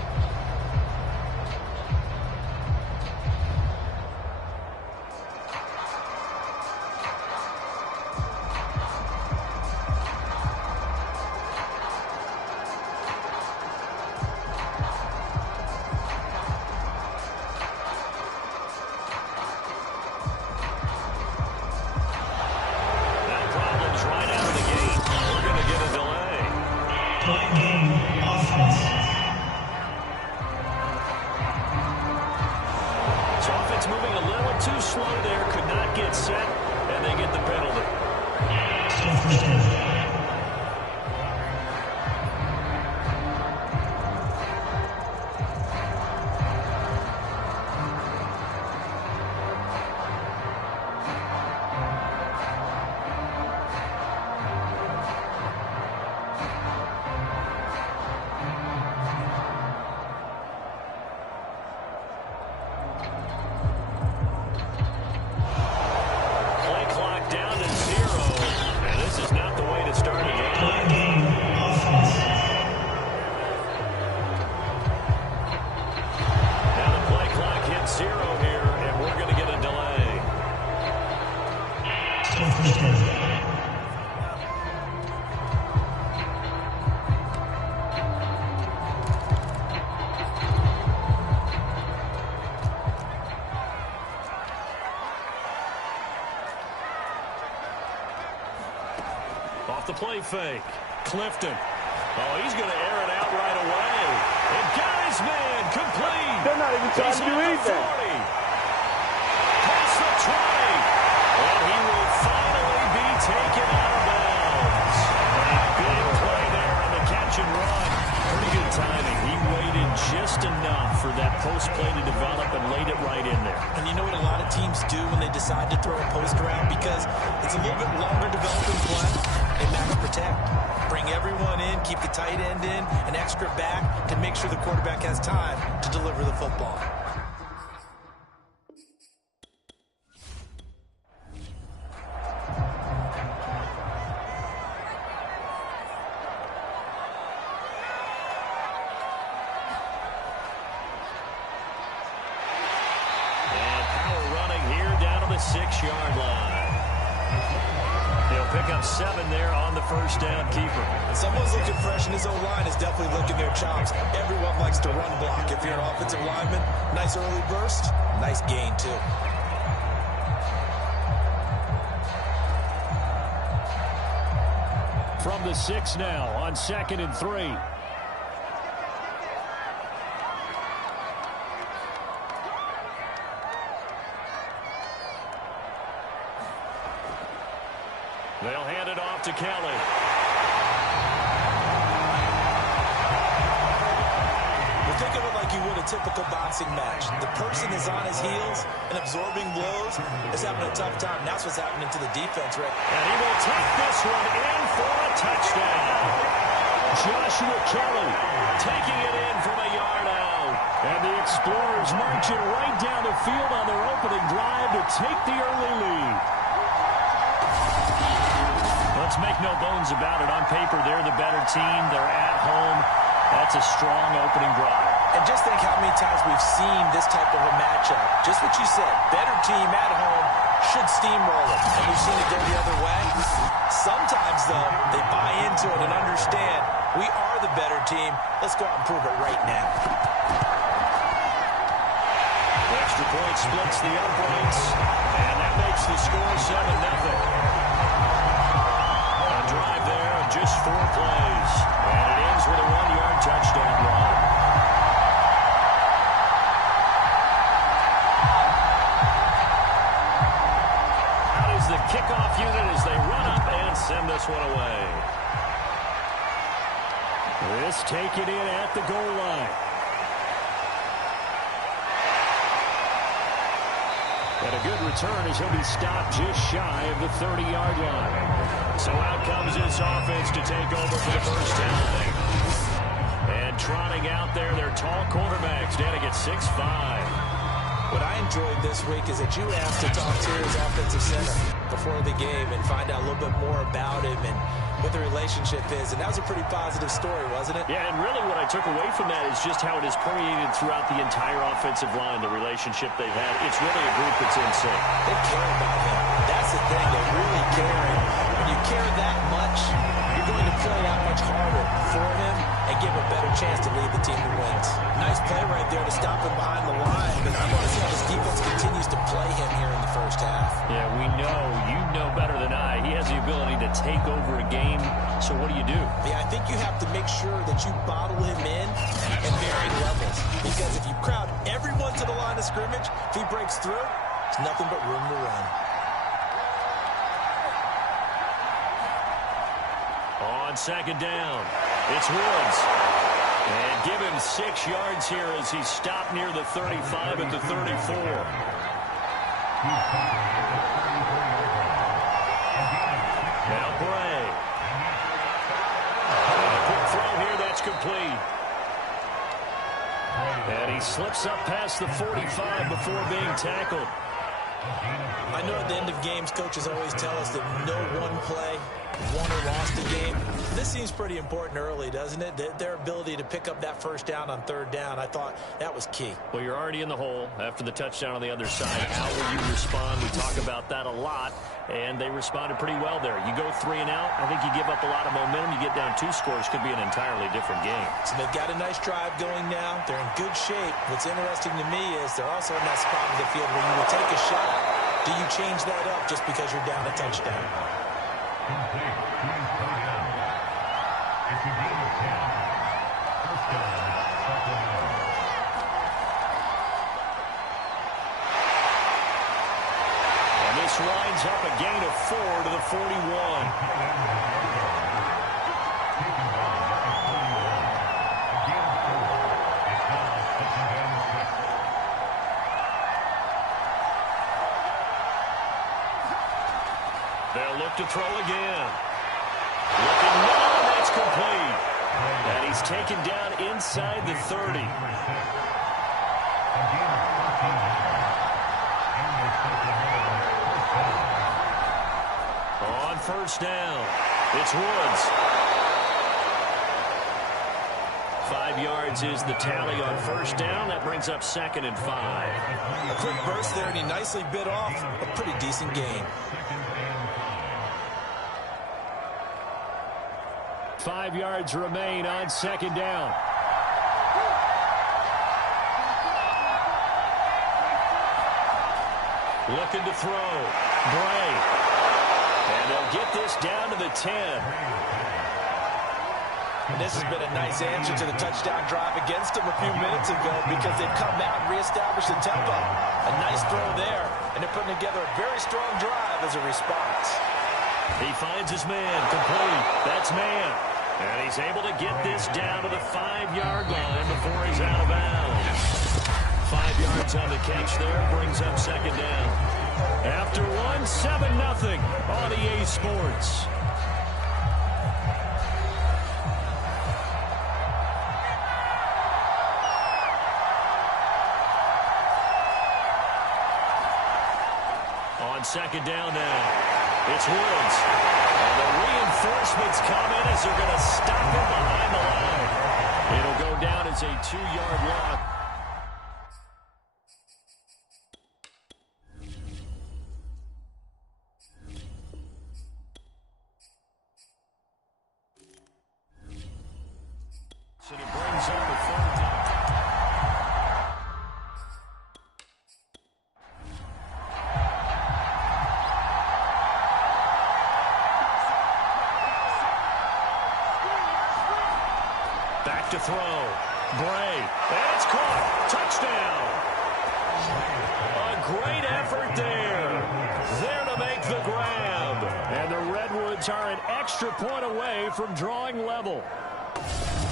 play fake. Clifton. Oh, he's going to air it out right away. And got his man complete. They're not even trying to do anything. Past the 20. And he will finally be taken out of bounds. A big play there on the catch and run. Pretty good timing. He waited just enough for that post play to develop and laid it right in there. And you know what a lot of teams do when they decide to throw a post around? Because it's a little bit longer developing play. They max protect. Bring everyone in, keep the tight end in, an extra back to make sure the quarterback has time to deliver the football. And power running here down to the 6-yard line. He'll pick up 7 there on the first down keeper. Someone's looking fresh, and his O-line is definitely licking their chops. Everyone likes to run block. If you're an offensive lineman, nice early burst, nice gain, too. From the 6 now on 2nd and 3. They'll hand it off to Kelly. Well, think of it like you would a typical boxing match. The person is on his heels and absorbing blows is having a tough time. That's what's happening to the defense, Rick. And he will take this one in for a touchdown. Joshua Kelly taking it in from a yard out. And the Explorers marching right down the field on their opening drive to take the early lead. Let's make no bones about it. On paper, they're the better team. They're at home. That's a strong opening drive. And just think how many times we've seen this type of a matchup. Just what you said, better team at home should steamroll it. And we've seen it go the other way. Sometimes, though, they buy into it and understand we are the better team. Let's go out and prove it right now. Extra point splits the uprights. And that makes the score 7-0. Drive there of just 4 plays. And it ends with a 1-yard touchdown run. Out is the kickoff unit as they run up and send this one away. This taken in at the goal line. And a good return as he'll be stopped just shy of the 30-yard line. So out comes this offense to take over for the first time. And trotting out there, their tall quarterbacks standing at 6'5". What I enjoyed this week is that you asked to talk to his offensive center before the game and find out a little bit more about him and what the relationship is. And that was a pretty positive story, wasn't it? Yeah, and really what I took away from that is just how it has permeated throughout the entire offensive line, the relationship they've had. It's really a group that's in sync. They care about him. That's the thing. They really care. And when you care that much, you're going to play that much harder for him and give him a better chance to lead the team to wins. Nice play right there to stop him behind the line. But I want to see how this defense continues to play him here in the first half. Yeah, we know. You know better than I. He has the ability to take over a game. So what do you do? Yeah, I think you have to make sure that you bottle him in at varying levels. Because if you crowd everyone to the line of scrimmage, if he breaks through, it's nothing but room to run. On 2nd down, it's Woods. And give him 6 yards here as he's stopped near the 35 at the 34. Now Bray. A quick throw here, that's complete. And he slips up past the 45 before being tackled. I know at the end of games, coaches always tell us that no one play won or lost a game. This seems pretty important early, doesn't it? Their ability to pick up that first down on 3rd down, I thought that was key. Well, you're already in the hole after the touchdown on the other side. How will you respond? We talk about that a lot, and they responded pretty well there. You go 3 and out, I think you give up a lot of momentum. You get down 2 scores, could be an entirely different game. So they've got a nice drive going now. They're in good shape. What's interesting to me is they're also in that spot of the field where you would take a shot. Do you change that up just because you're down a touchdown? brings up a gain of 4 to the 41. They'll look to throw again. Looking now, that's complete. And he's taken down inside the 30. On first down, it's Woods. 5 yards is the tally on first down. That brings up 2nd and 5. A quick burst there, and he nicely bit off a pretty decent gain. 5 yards remain on 2nd down. Looking to throw. Bray. And they'll get this down to the 10. And this has been a nice answer to the touchdown drive against them a few minutes ago because they've come out and reestablished the tempo. A nice throw there, and they're putting together a very strong drive as a response. He finds his man. Complete. That's man. And he's able to get this down to the 5-yard line before he's out of bounds. 5 yards on the catch there, brings up 2nd down. After one, 7-0 on EA Sports. On 2nd down now, it's Woods. And the reinforcements come in as they're going to stop him behind the line. It'll go down as a 2-yard loss. And it brings up the 4th down. Back to throw. Bray. And it's caught. Touchdown. A great effort there. There to make the grab. And the Redwoods are an extra point away from drawing level.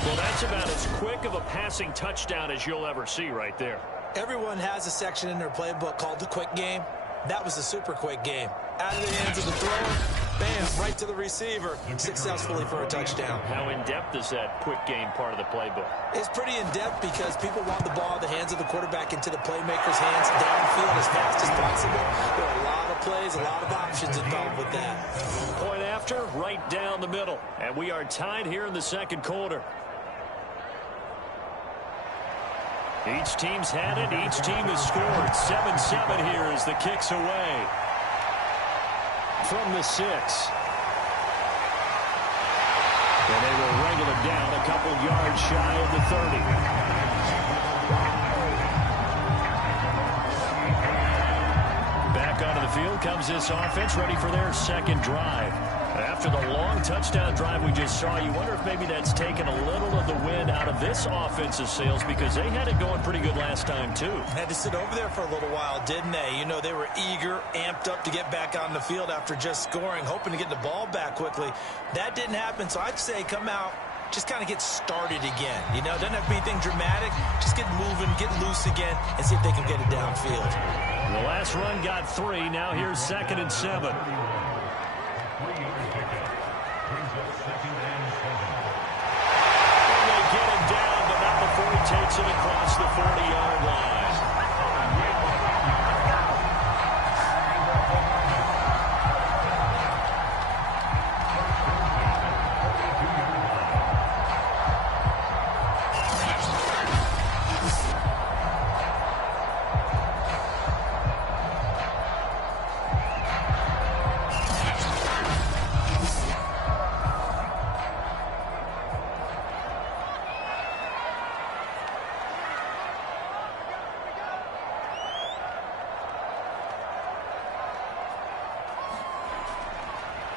Well, that's about as quick of a passing touchdown as you'll ever see right there. Everyone has a section in their playbook called the quick game. That was a super quick game. Out of the hands of the thrower, bam, right to the receiver, successfully for a touchdown. How in-depth is that quick game part of the playbook? It's pretty in-depth because people want the ball in the hands of the quarterback into the playmaker's hands downfield as fast as possible. There are a lot of plays, a lot of options involved with that. Point after, right down the middle. And we are tied here in the 2nd quarter. Each team's had it. Each team has scored. 7-7 here as the kick's away. From the 6. And they will wrangle it down a couple yards shy of the 30. Back onto the field comes this offense, ready for their 2nd drive. After the long touchdown drive we just saw, you wonder if maybe that's taken a little of the wind out of this offensive sails because they had it going pretty good last time, too. Had to sit over there for a little while, didn't they? You know, they were eager, amped up to get back on the field after just scoring, hoping to get the ball back quickly. That didn't happen, so I'd say come out, just kind of get started again. You know, doesn't have to be anything dramatic. Just get moving, get loose again, and see if they can get it downfield. The last run got 3. Now here's 2nd and 7. Before he takes it across the 40-yard line.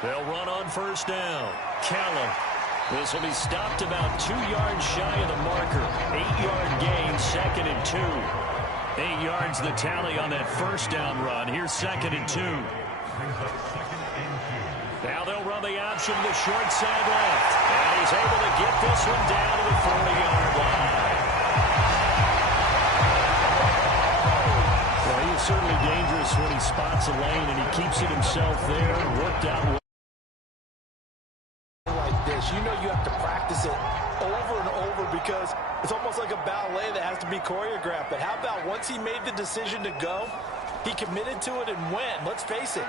They'll run on first down. Callum. This will be stopped about 2 yards shy of the marker. 8-yard gain, 2nd and 2. 8 yards the tally on that first down run. Here's 2nd and 2. Now they'll run the option to the short side left. And he's able to get this one down to the 40-yard line. Well, he is certainly dangerous when he spots a lane, and he keeps it himself there. Worked out well. Like this, you know you have to practice it over and over because it's almost like a ballet that has to be choreographed. But how about once he made the decision to go, he committed to it and went. Let's face it,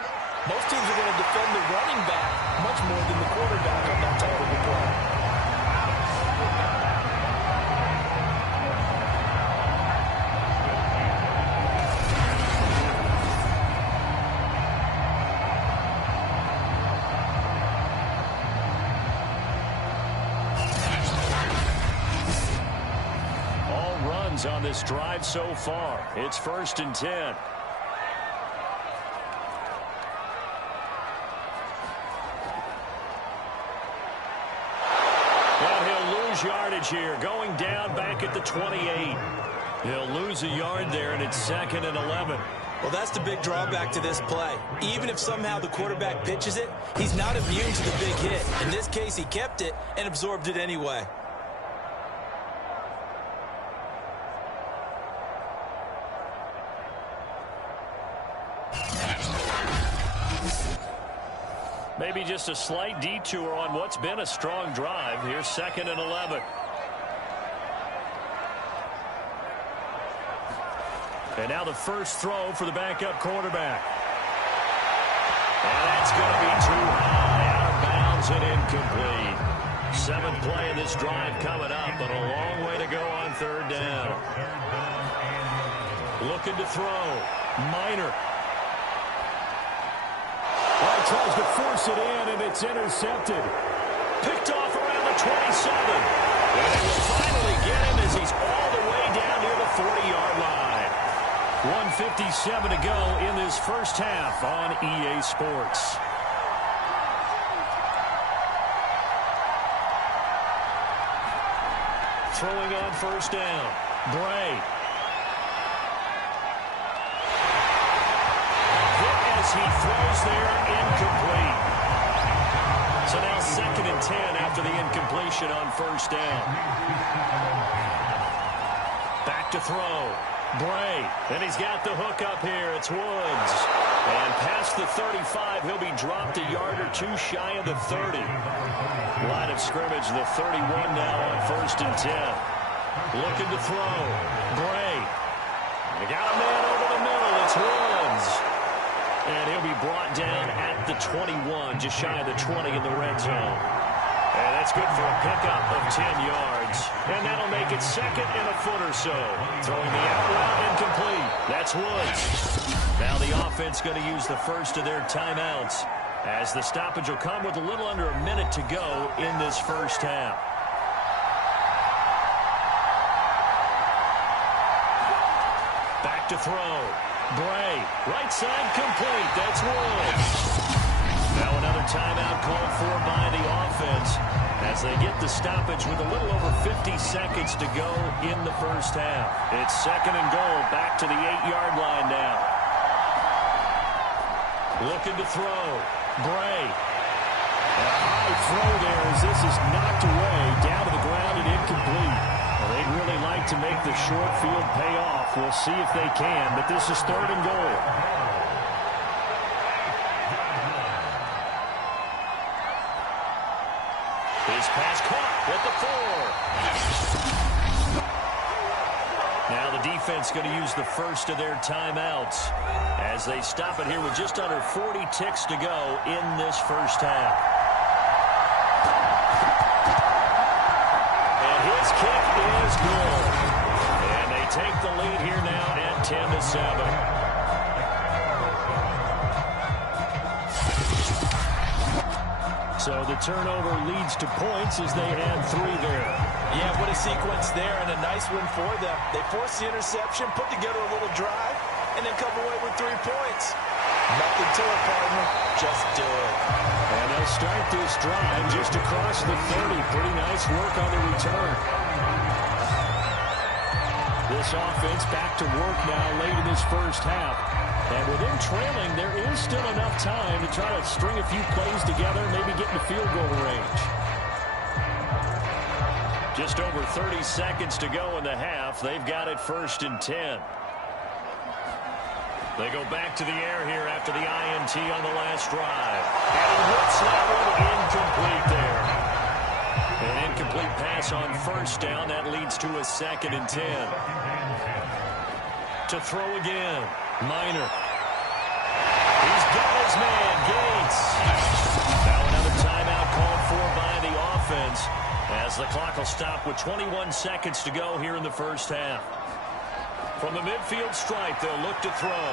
most teams are going to defend the running back much more than the quarterback on that type of a play. On this drive so far. It's 1st and 10. Well, he'll lose yardage here. Going down back at the 28. He'll lose a yard there, and it's 2nd and 11. Well, that's the big drawback to this play. Even if somehow the quarterback pitches it, he's not immune to the big hit. In this case, he kept it and absorbed it anyway. Maybe just a slight detour on what's been a strong drive. Here's 2nd and 11. And now the first throw for the backup quarterback. And that's going to be too high, out of bounds and incomplete. 7th play of this drive coming up, but a long way to go on 3rd down. Looking to throw. Minor. Well, tries to force it in, and it's intercepted. Picked off around the 27. And they will finally get him as he's all the way down near the 40-yard line. 1:57 to go in this first half on EA Sports. Throwing on 1st down. Bray. Hit as he throws there, incomplete. So now 2nd and 10 after the incompletion on 1st down. Back to throw. Bray, and he's got the hook up here. It's Woods. And past the 35, he'll be dropped a yard or two shy of the 30. Line of scrimmage, the 31 now on 1st and 10. Looking to throw. Bray. They got a man over the middle. It's Woods. And he'll be brought down at the 21, just shy of the 20 in the red zone. And that's good for a pickup of 10 yards. And that'll make it 2nd and a foot or so. Throwing the out route incomplete. That's Woods. Now the offense going to use the first of their timeouts, as the stoppage will come with a little under a minute to go in this first half. Back to throw. Bray. Right side complete. That's Woods. Now another timeout called for by the offense as they get the stoppage with a little over 50 seconds to go in the first half. It's 2nd and goal, back to the 8-yard line now. Looking to throw. Bray. A high throw there as this is knocked away, down to the ground and incomplete. Well, they'd really like to make the short field pay off. We'll see if they can, but this is 3rd and goal. His pass caught at the 4. Now the defense going to use the first of their timeouts as they stop it here with just under 40 ticks to go in this first half. And his kick is good. And they take the lead here now at 10-7. So the turnover leads to points as they add 3 there. Yeah, what a sequence there, and a nice win for them. They forced the interception, put together a little drive, and then come away with 3 points. Nothing to it, partner. Just do it. And they'll start this drive just across the 30. Pretty nice work on the return. This offense back to work now late in this first half. And with them trailing, there is still enough time to try to string a few plays together, maybe get into field goal range. Just over 30 seconds to go in the half. They've got it 1st and 10. They go back to the air here after the INT on the last drive. And he hits that one incomplete there. An incomplete pass on 1st down. That leads to a 2nd and 10. To throw again. Minor. He's got his man, Gates. Now another timeout called for by the offense as the clock will stop with 21 seconds to go here in the first half. From the midfield stripe, they'll look to throw.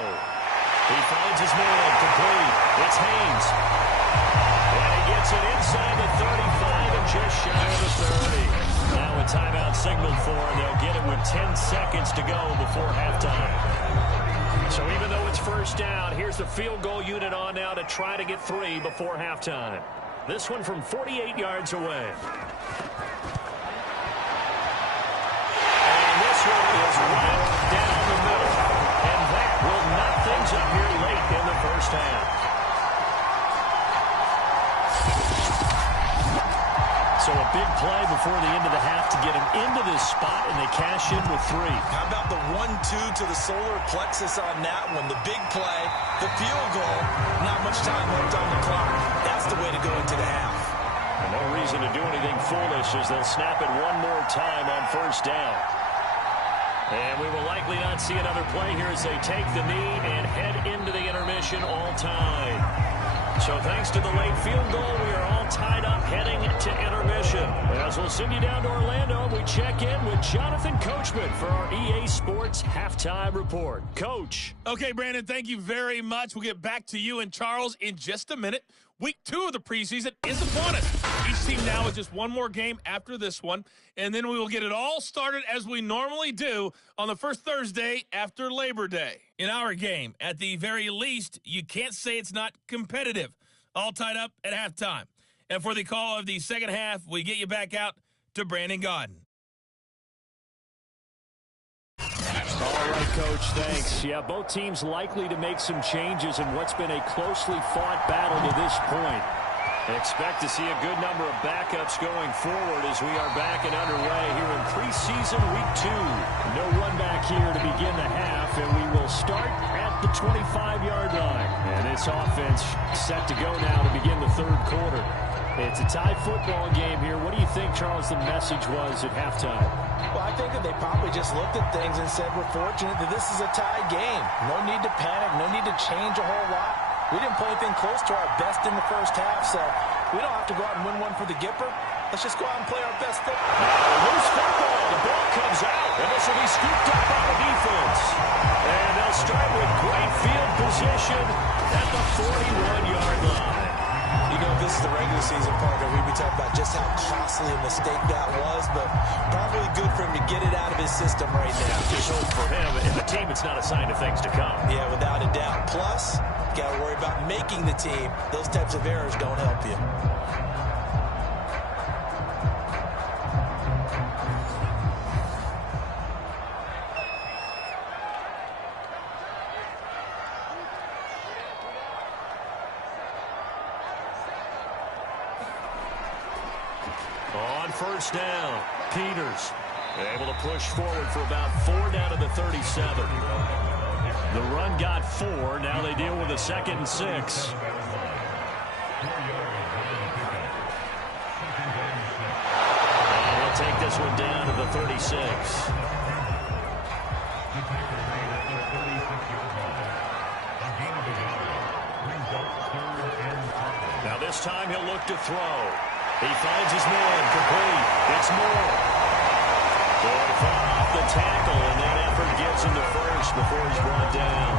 He finds his man, complete. It's Haynes. And he gets it inside the 35 and just shy of the 30. Now a timeout signaled for, and they'll get it with 10 seconds to go before halftime. So even though it's 1st down, here's the field goal unit on now to try to get 3 before halftime. This one from 48 yards away. And this one is right down the middle. And that will knock things up here late in the first half. So a big play before the end of the half to get them into this spot, and they cash in with 3. How about the 1-2 to the solar plexus on that one? The big play, the field goal, not much time left on the clock. That's the way to go into the half. And no reason to do anything foolish as they'll snap it one more time on 1st down. And we will likely not see another play here as they take the knee and head into the intermission all tied. So thanks to the late field goal, we are all tied up heading to intermission. As we'll send you down to Orlando, we check in with Jonathan Coachman for our EA Sports Halftime Report. Coach. Okay, Brandon, thank you very much. We'll get back to you and Charles in just a minute. Week 2 of the preseason is upon us. Each team now is just one more game after this one, and then we will get it all started as we normally do on the first Thursday after Labor Day. In our game, at the very least, you can't say it's not competitive. All tied up at halftime. And for the call of the second half, we get you back out to Brandon Gaudin. All right, Coach, thanks. Yeah, both teams likely to make some changes in what's been a closely fought battle to this point. Expect to see a good number of backups going forward as we are back and underway here in preseason week 2. No run back here to begin the half, and we will start at the 25-yard line. And this offense set to go now to begin the 3rd quarter. It's a tie football game here. What do you think, Charles, the message was at halftime? Well, I think that they probably just looked at things and said, we're fortunate that this is a tie game. No need to panic, no need to change a whole lot. We didn't play anything close to our best in the first half, so we don't have to go out and win one for the Gipper. Let's just go out and play our best football. Loose football. The ball comes out, and this will be scooped up by the defense. And they'll start with great field position at the 41-yard line. You know, this is the regular season part that we'd be talking about just how costly a mistake that was, but probably good for him to get it out of his system right now. Just hope for him and the team it's not a sign of things to come. Yeah, without a doubt. Plus, got to worry about making the team. Those types of errors don't help you. On 1st down, Peters able to push forward for about 4 down to the 37. The run got 4. Now they deal with a 2nd and 6. And we'll take this one down to the 36. Now this time he'll look to throw. He finds his man, complete. It's Moore. Going far off the tackle, and that effort gets him to first before he's brought down.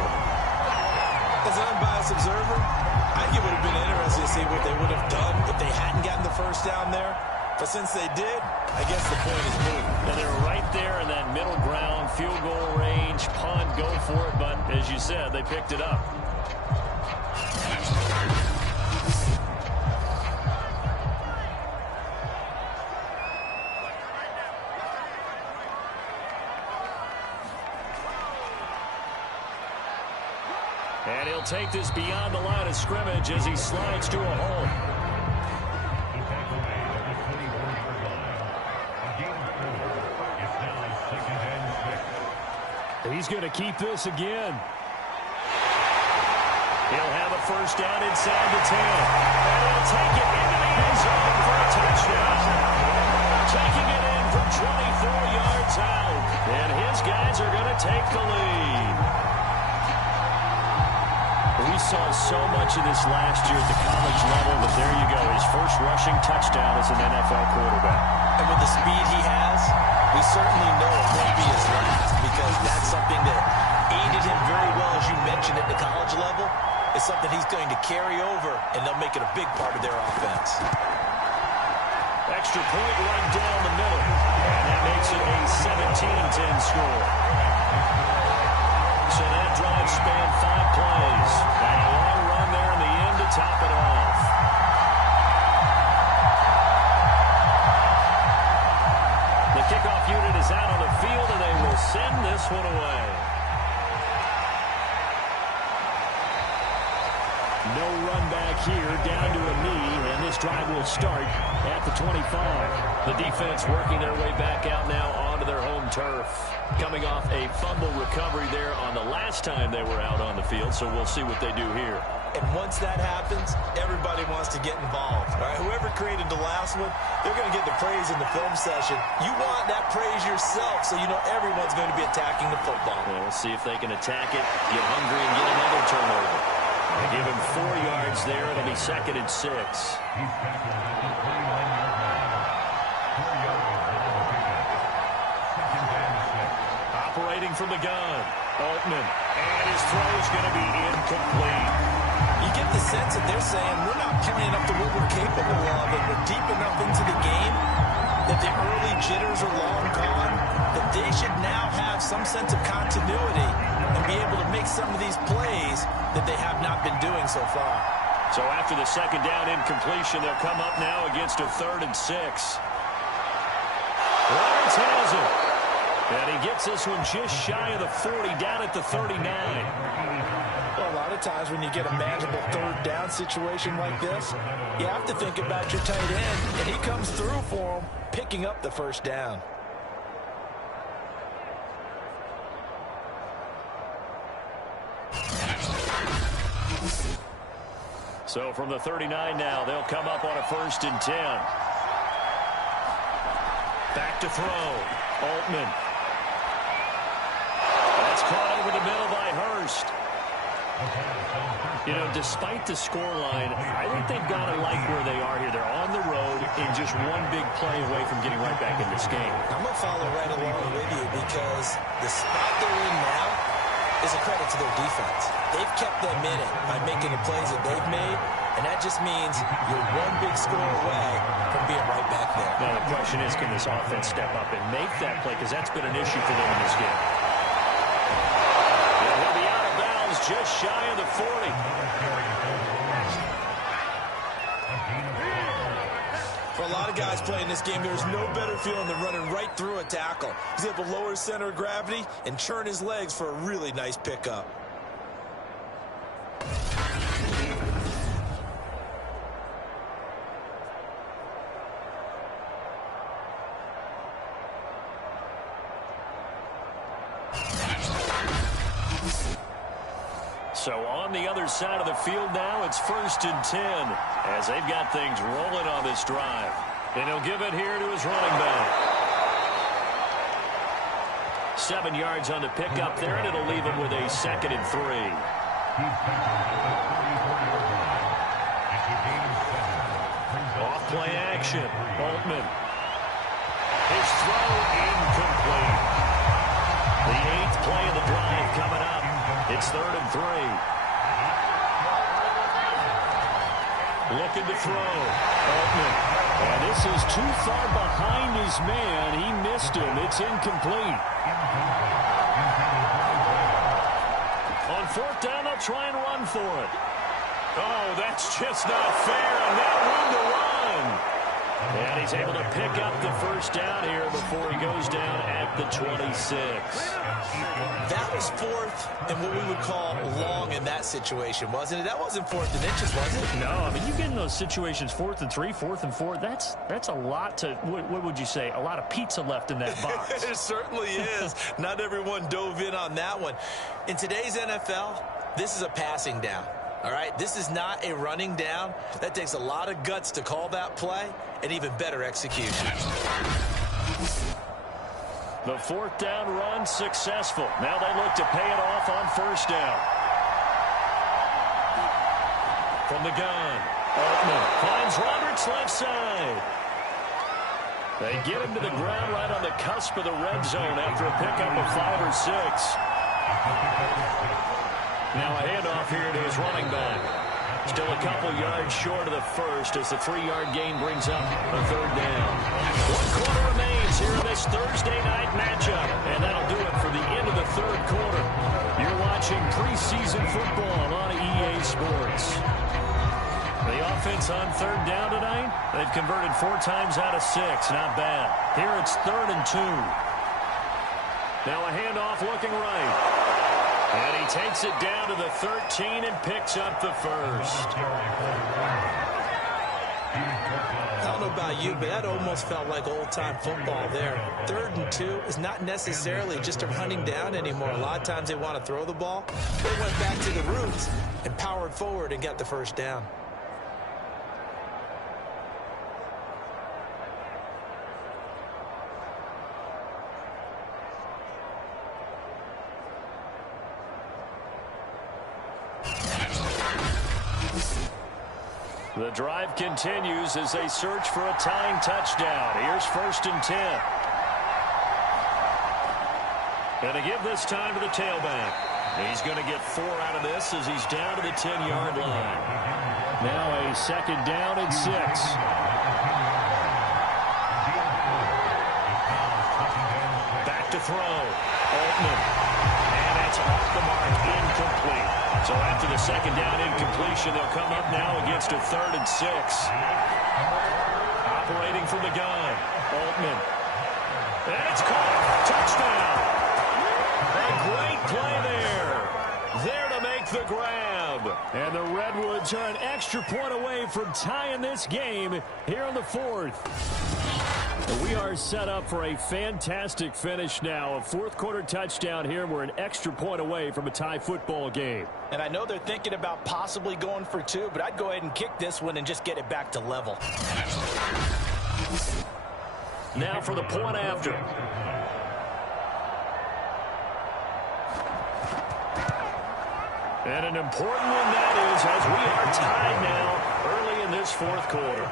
As an unbiased observer, I think it would have been interesting to see what they would have done if they hadn't gotten the first down there. But since they did, I guess the point is moot. And they're right there in that middle ground, field goal range, punt, go for it. But as you said, they picked it up. And he'll take this beyond the line of scrimmage as he slides to a hole. He's going to keep this again. He'll have a first down inside the 10. And he'll take it into the end zone for a touchdown. Taking it in from 24 yards out. And his guys are going to take the lead. We saw so much of this last year at the college level, but there you go. His first rushing touchdown as an NFL quarterback. And with the speed he has, we certainly know it won't be his last, because that's something that aided him very well, as you mentioned, at the college level. It's something he's going to carry over, and they'll make it a big part of their offense. Extra point right down the middle. And that makes it a 17-10 score. So that drive spanned 5 plays. And a long run there in the end to top it off. The kickoff unit is out on the field, and they will send this one away. No run back here, down to a knee, and this drive will start at the 25. The defense working their way back out now onto their home turf. Coming off a fumble recovery there on the last time they were out on the field, so we'll see what they do here. And once that happens, everybody wants to get involved. All right, whoever created the last one, they're going to get the praise in the film session. You want that praise yourself, so you know everyone's going to be attacking the football. Well, we'll see if they can attack it, get hungry, and get another turnover. They give him 4 yards there. It'll be 2nd and 6. Operating from the gun, Altman, and his throw is going to be incomplete. You get the sense that they're saying we're not playing up to what we're capable of, and we're deep enough into the game that the early jitters are long gone, that they should now have some sense of continuity and be able to make some of these plays that they have not been doing so far. So after the 2nd down incompletion, they'll come up now against a 3rd and 6. Lawrence has it. And he gets this one just shy of the 40, down at the 39. Well, a lot of times when you get a manageable 3rd down situation like this, you have to think about your tight end, and he comes through for him, picking up the 1st down. So from the 39 now, they'll come up on a 1st and 10. Back to throw. Altman. That's caught over the middle by Hurst. You know, despite the scoreline, I think they've got to like where they are here. They're on the road and just one big play away from getting right back in this game. I'm going to follow right along with you, because the spot they're in now is a credit to their defense. They've kept them in it by making the plays that they've made, and that just means you're one big score away from being right back there. Now the question is, can this offense step up and make that play? Because that's been an issue for them in this game. Yeah, he'll be out of bounds just shy of the 40. For a lot of guys playing this game, there's no better feeling than running right through a tackle. He's able to lower his center of gravity and churn his legs for a really nice pickup. So on the other side of the field now, it's 1st and 10 as they've got things rolling on this drive. And he'll give it here to his running back. 7 yards on the pickup there, and it'll leave him with a 2nd and 3. Off play action. Altman. His throw incomplete. The 8th play of the drive coming up. It's 3rd and 3. Looking to throw. Altman. And this is too far behind his man. He missed him. It's incomplete. On 4th down, they'll try and run for it. Oh, that's just not fair, and that room to run. And he's able to pick up the first down here before he goes down at the 26. That was fourth and what we would call long in that situation, wasn't it? That wasn't fourth and inches, was it? No, I mean, you get in those situations, 4th and 3, 4th and 4, that's a lot to, what would you say, a lot of pizza left in that box. It certainly is. Not everyone dove in on that one. In today's NFL, this is a passing down. All right, this is not a running down. That takes a lot of guts to call that play and even better execution. The 4th down run successful. Now they look to pay it off on 1st down. From the gun, Altman finds Roberts left side. They get him to the ground right on the cusp of the red zone after a pickup of 5 or 6. Now a handoff here to his running back. Still a couple yards short of the first as the 3-yard gain brings up a 3rd down. 1 quarter remains here in this Thursday night matchup. And that'll do it for the end of the 3rd quarter. You're watching preseason football on EA Sports. The offense on 3rd down tonight, they've converted 4 times out of 6. Not bad. Here it's 3rd and 2. Now a handoff looking right. And he takes it down to the 13 and picks up the first. I don't know about you, but that almost felt like old-time football there. 3rd and 2 is not necessarily just a running down anymore. A lot of times they want to throw the ball. They went back to the roots and powered forward and got the first down. The drive continues as they search for a tying touchdown. Here's 1st and 10. Going to give this time to the tailback. He's going to get 4 out of this as he's down to the 10-yard line. Now a 2nd down and 6. Back to throw. Altman. And it's off the mark, incomplete. So after the 2nd down incompletion, they'll come up now against a 3rd and 6. Operating from the gun, Altman. And it's caught. Touchdown. A great play there. There to make the grab. And the Redwoods are an extra point away from tying this game here in the 4th. We are set up for a fantastic finish now. A 4th quarter touchdown here. We're an extra point away from a tie football game. And I know they're thinking about possibly going for 2, but I'd go ahead and kick this one and just get it back to level. Now for the point after. And an important one that is, as we are tied now early in this 4th quarter.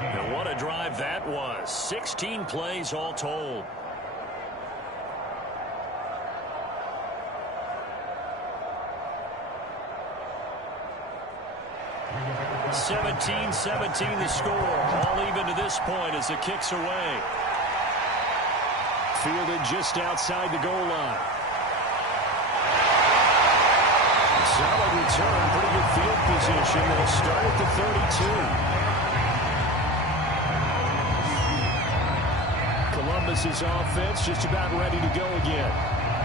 And what a drive that was. 16 plays all told. (17-17) the score. All even to this point as the kick's away. Fielded just outside the goal line. Solid return. Pretty good field position. They'll start at the 32. Columbus's offense just about ready to go again.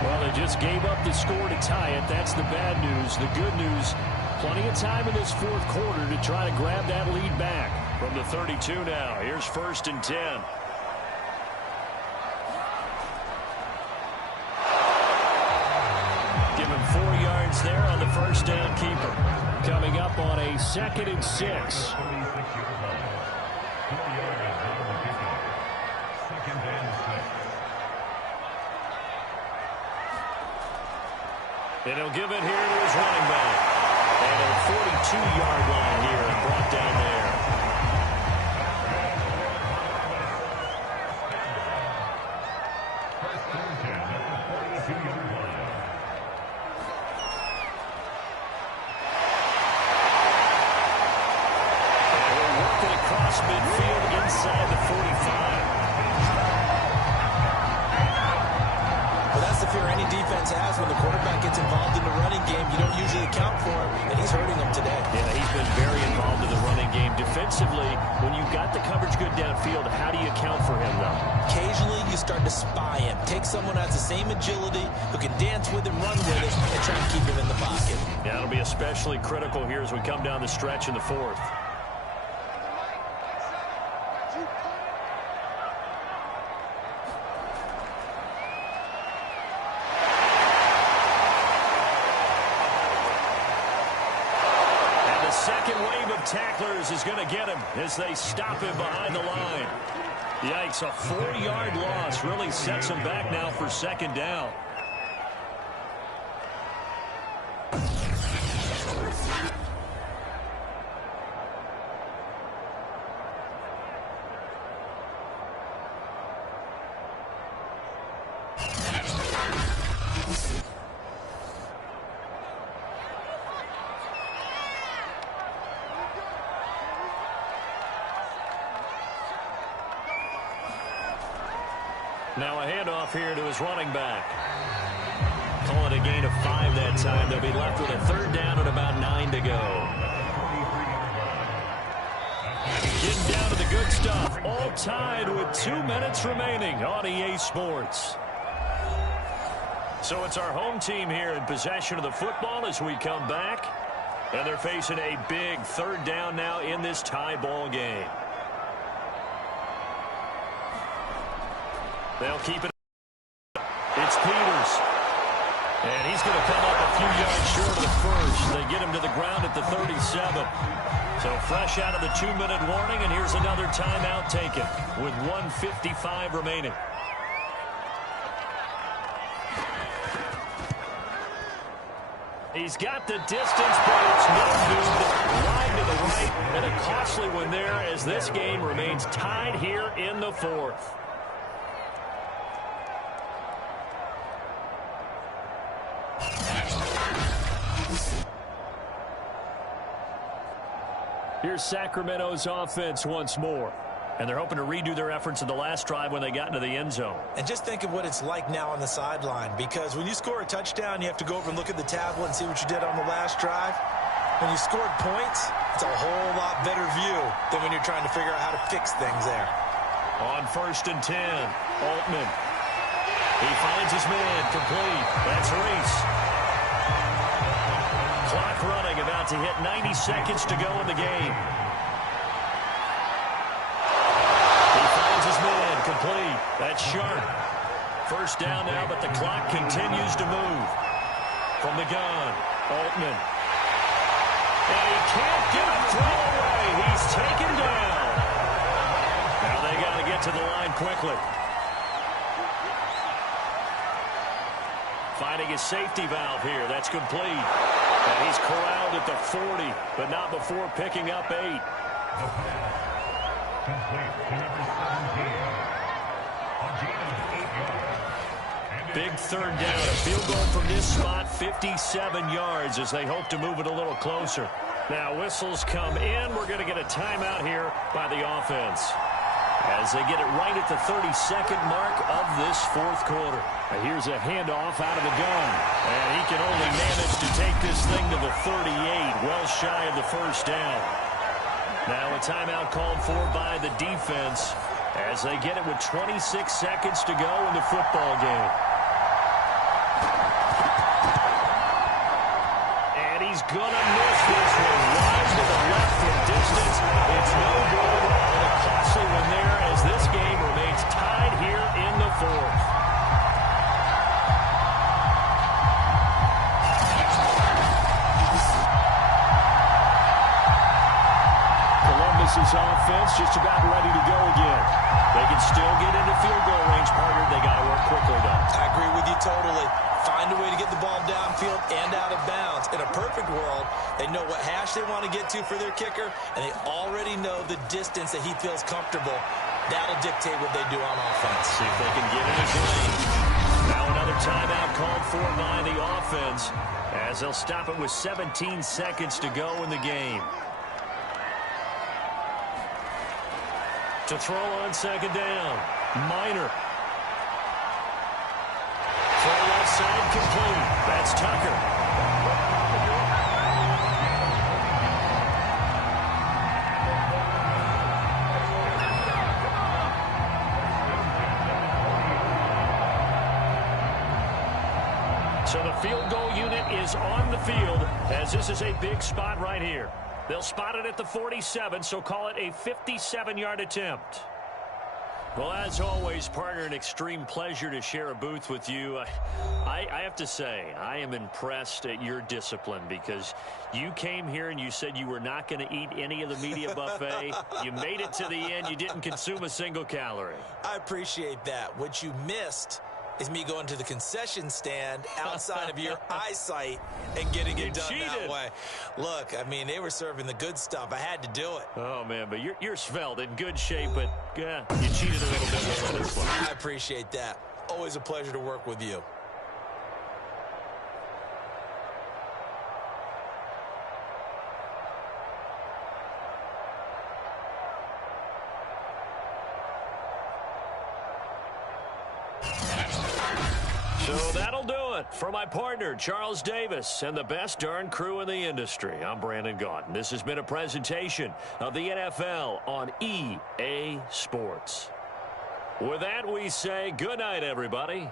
Well, they just gave up the score to tie it. That's the bad news. The good news, plenty of time in this 4th quarter to try to grab that lead back. From the 32 now, here's 1st and 10. Give him 4 yards there on the 1st down keeper. Coming up on a 2nd and 6. And he'll give it here to his running back. And a 42-yard line here and brought down there. And we're working across midfield inside the 45. Well, that's the fear any defense has when the quarterback gets involved in the running game. You don't usually account for him, and he's hurting them today. Yeah, he's been very involved in the running game. Defensively, when you've got the coverage good downfield, how do you account for him, though? Occasionally, you start to spy him. Take someone who has the same agility, who can dance with him, run with him, and try to keep him in the pocket. Yeah, it'll be especially critical here as we come down the stretch in the fourth. Second wave of tacklers is going to get him as they stop him behind the line. Yikes, a 4-yard loss really sets him back now for second down. Now a handoff here to his running back. Call it a gain of 5 that time. They'll be left with a third down and about 9 to go. Getting down to the good stuff. All tied with 2 minutes remaining on EA Sports. So it's our home team here in possession of the football as we come back. And they're facing a big third down now in this tie ball game. They'll keep it. It's Peters. And he's going to come up a few yards short of the first. They get him to the ground at the 37. So fresh out of the 2-minute warning, and here's another timeout taken with 1:55 remaining. He's got the distance, but it's no good. Line to the right, and a costly one there as this game remains tied here in the fourth. Here's Sacramento's offense once more. And they're hoping to redo their efforts in the last drive when they got into the end zone. And just think of what it's like now on the sideline, because when you score a touchdown, you have to go over and look at the tablet and see what you did on the last drive. When you scored points, it's a whole lot better view than when you're trying to figure out how to fix things there. On 1st and 10, Altman. He finds his man complete. That's Reese. Clock running, about to hit 90 seconds to go in the game. He finds his man complete. That's Sharp. First down now, but the clock continues to move. From the gun, Altman. And he can't get a throw away. He's taken down. Now they got to get to the line quickly. Finding his safety valve here. That's complete. And he's corralled at the 40, but not before picking up 8. Big third down. A field goal from this spot, 57 yards as they hope to move it a little closer. Now whistles come in. We're going to get a timeout here by the offense as they get it right at the 32nd mark of this fourth quarter. Now here's a handoff out of the gun. And he can only manage to take this thing to the 38, well shy of the first down. Now a timeout called for by the defense as they get it with 26 seconds to go in the football game. And he's going to miss this one. Wide to the left from distance. It's no good. And a costly one there as this game remains tied here in the fourth. Columbus's offense just about ready to go again. They can still get into field goal range, partner. They got to work quickly, though. I agree with you totally. Find a way to get the ball downfield and out of bounds. In a perfect world, they know what hash they want to get to for their kicker, and they already know the distance that he feels comfortable. That'll dictate what they do on offense. See if they can get in his range. Now another timeout called for by the offense as they'll stop it with 17 seconds to go in the game. To throw on second down, Minor. Throw left side complete. That's Tucker. So the field goal unit is on the field as this is a big spot right here. They'll spot it at the 47, so call it a 57-yard attempt. Well, as always, partner, an extreme pleasure to share a booth with you. I have to say, I am impressed at your discipline because you came here and you said you were not going to eat any of the media buffet. You made it to the end. You didn't consume a single calorie. I appreciate that. What you missed is me going to the concession stand outside of your eyesight and getting it done that way. Look, I mean, they were serving the good stuff. I had to do it. Oh, man, but you're svelte, in good shape, but you cheated a little bit with this one. I appreciate that. Always a pleasure to work with you. So that'll do it for my partner, Charles Davis, and the best darn crew in the industry. I'm Brandon Gaudin. This has been a presentation of the NFL on EA Sports. With that, we say good night, everybody.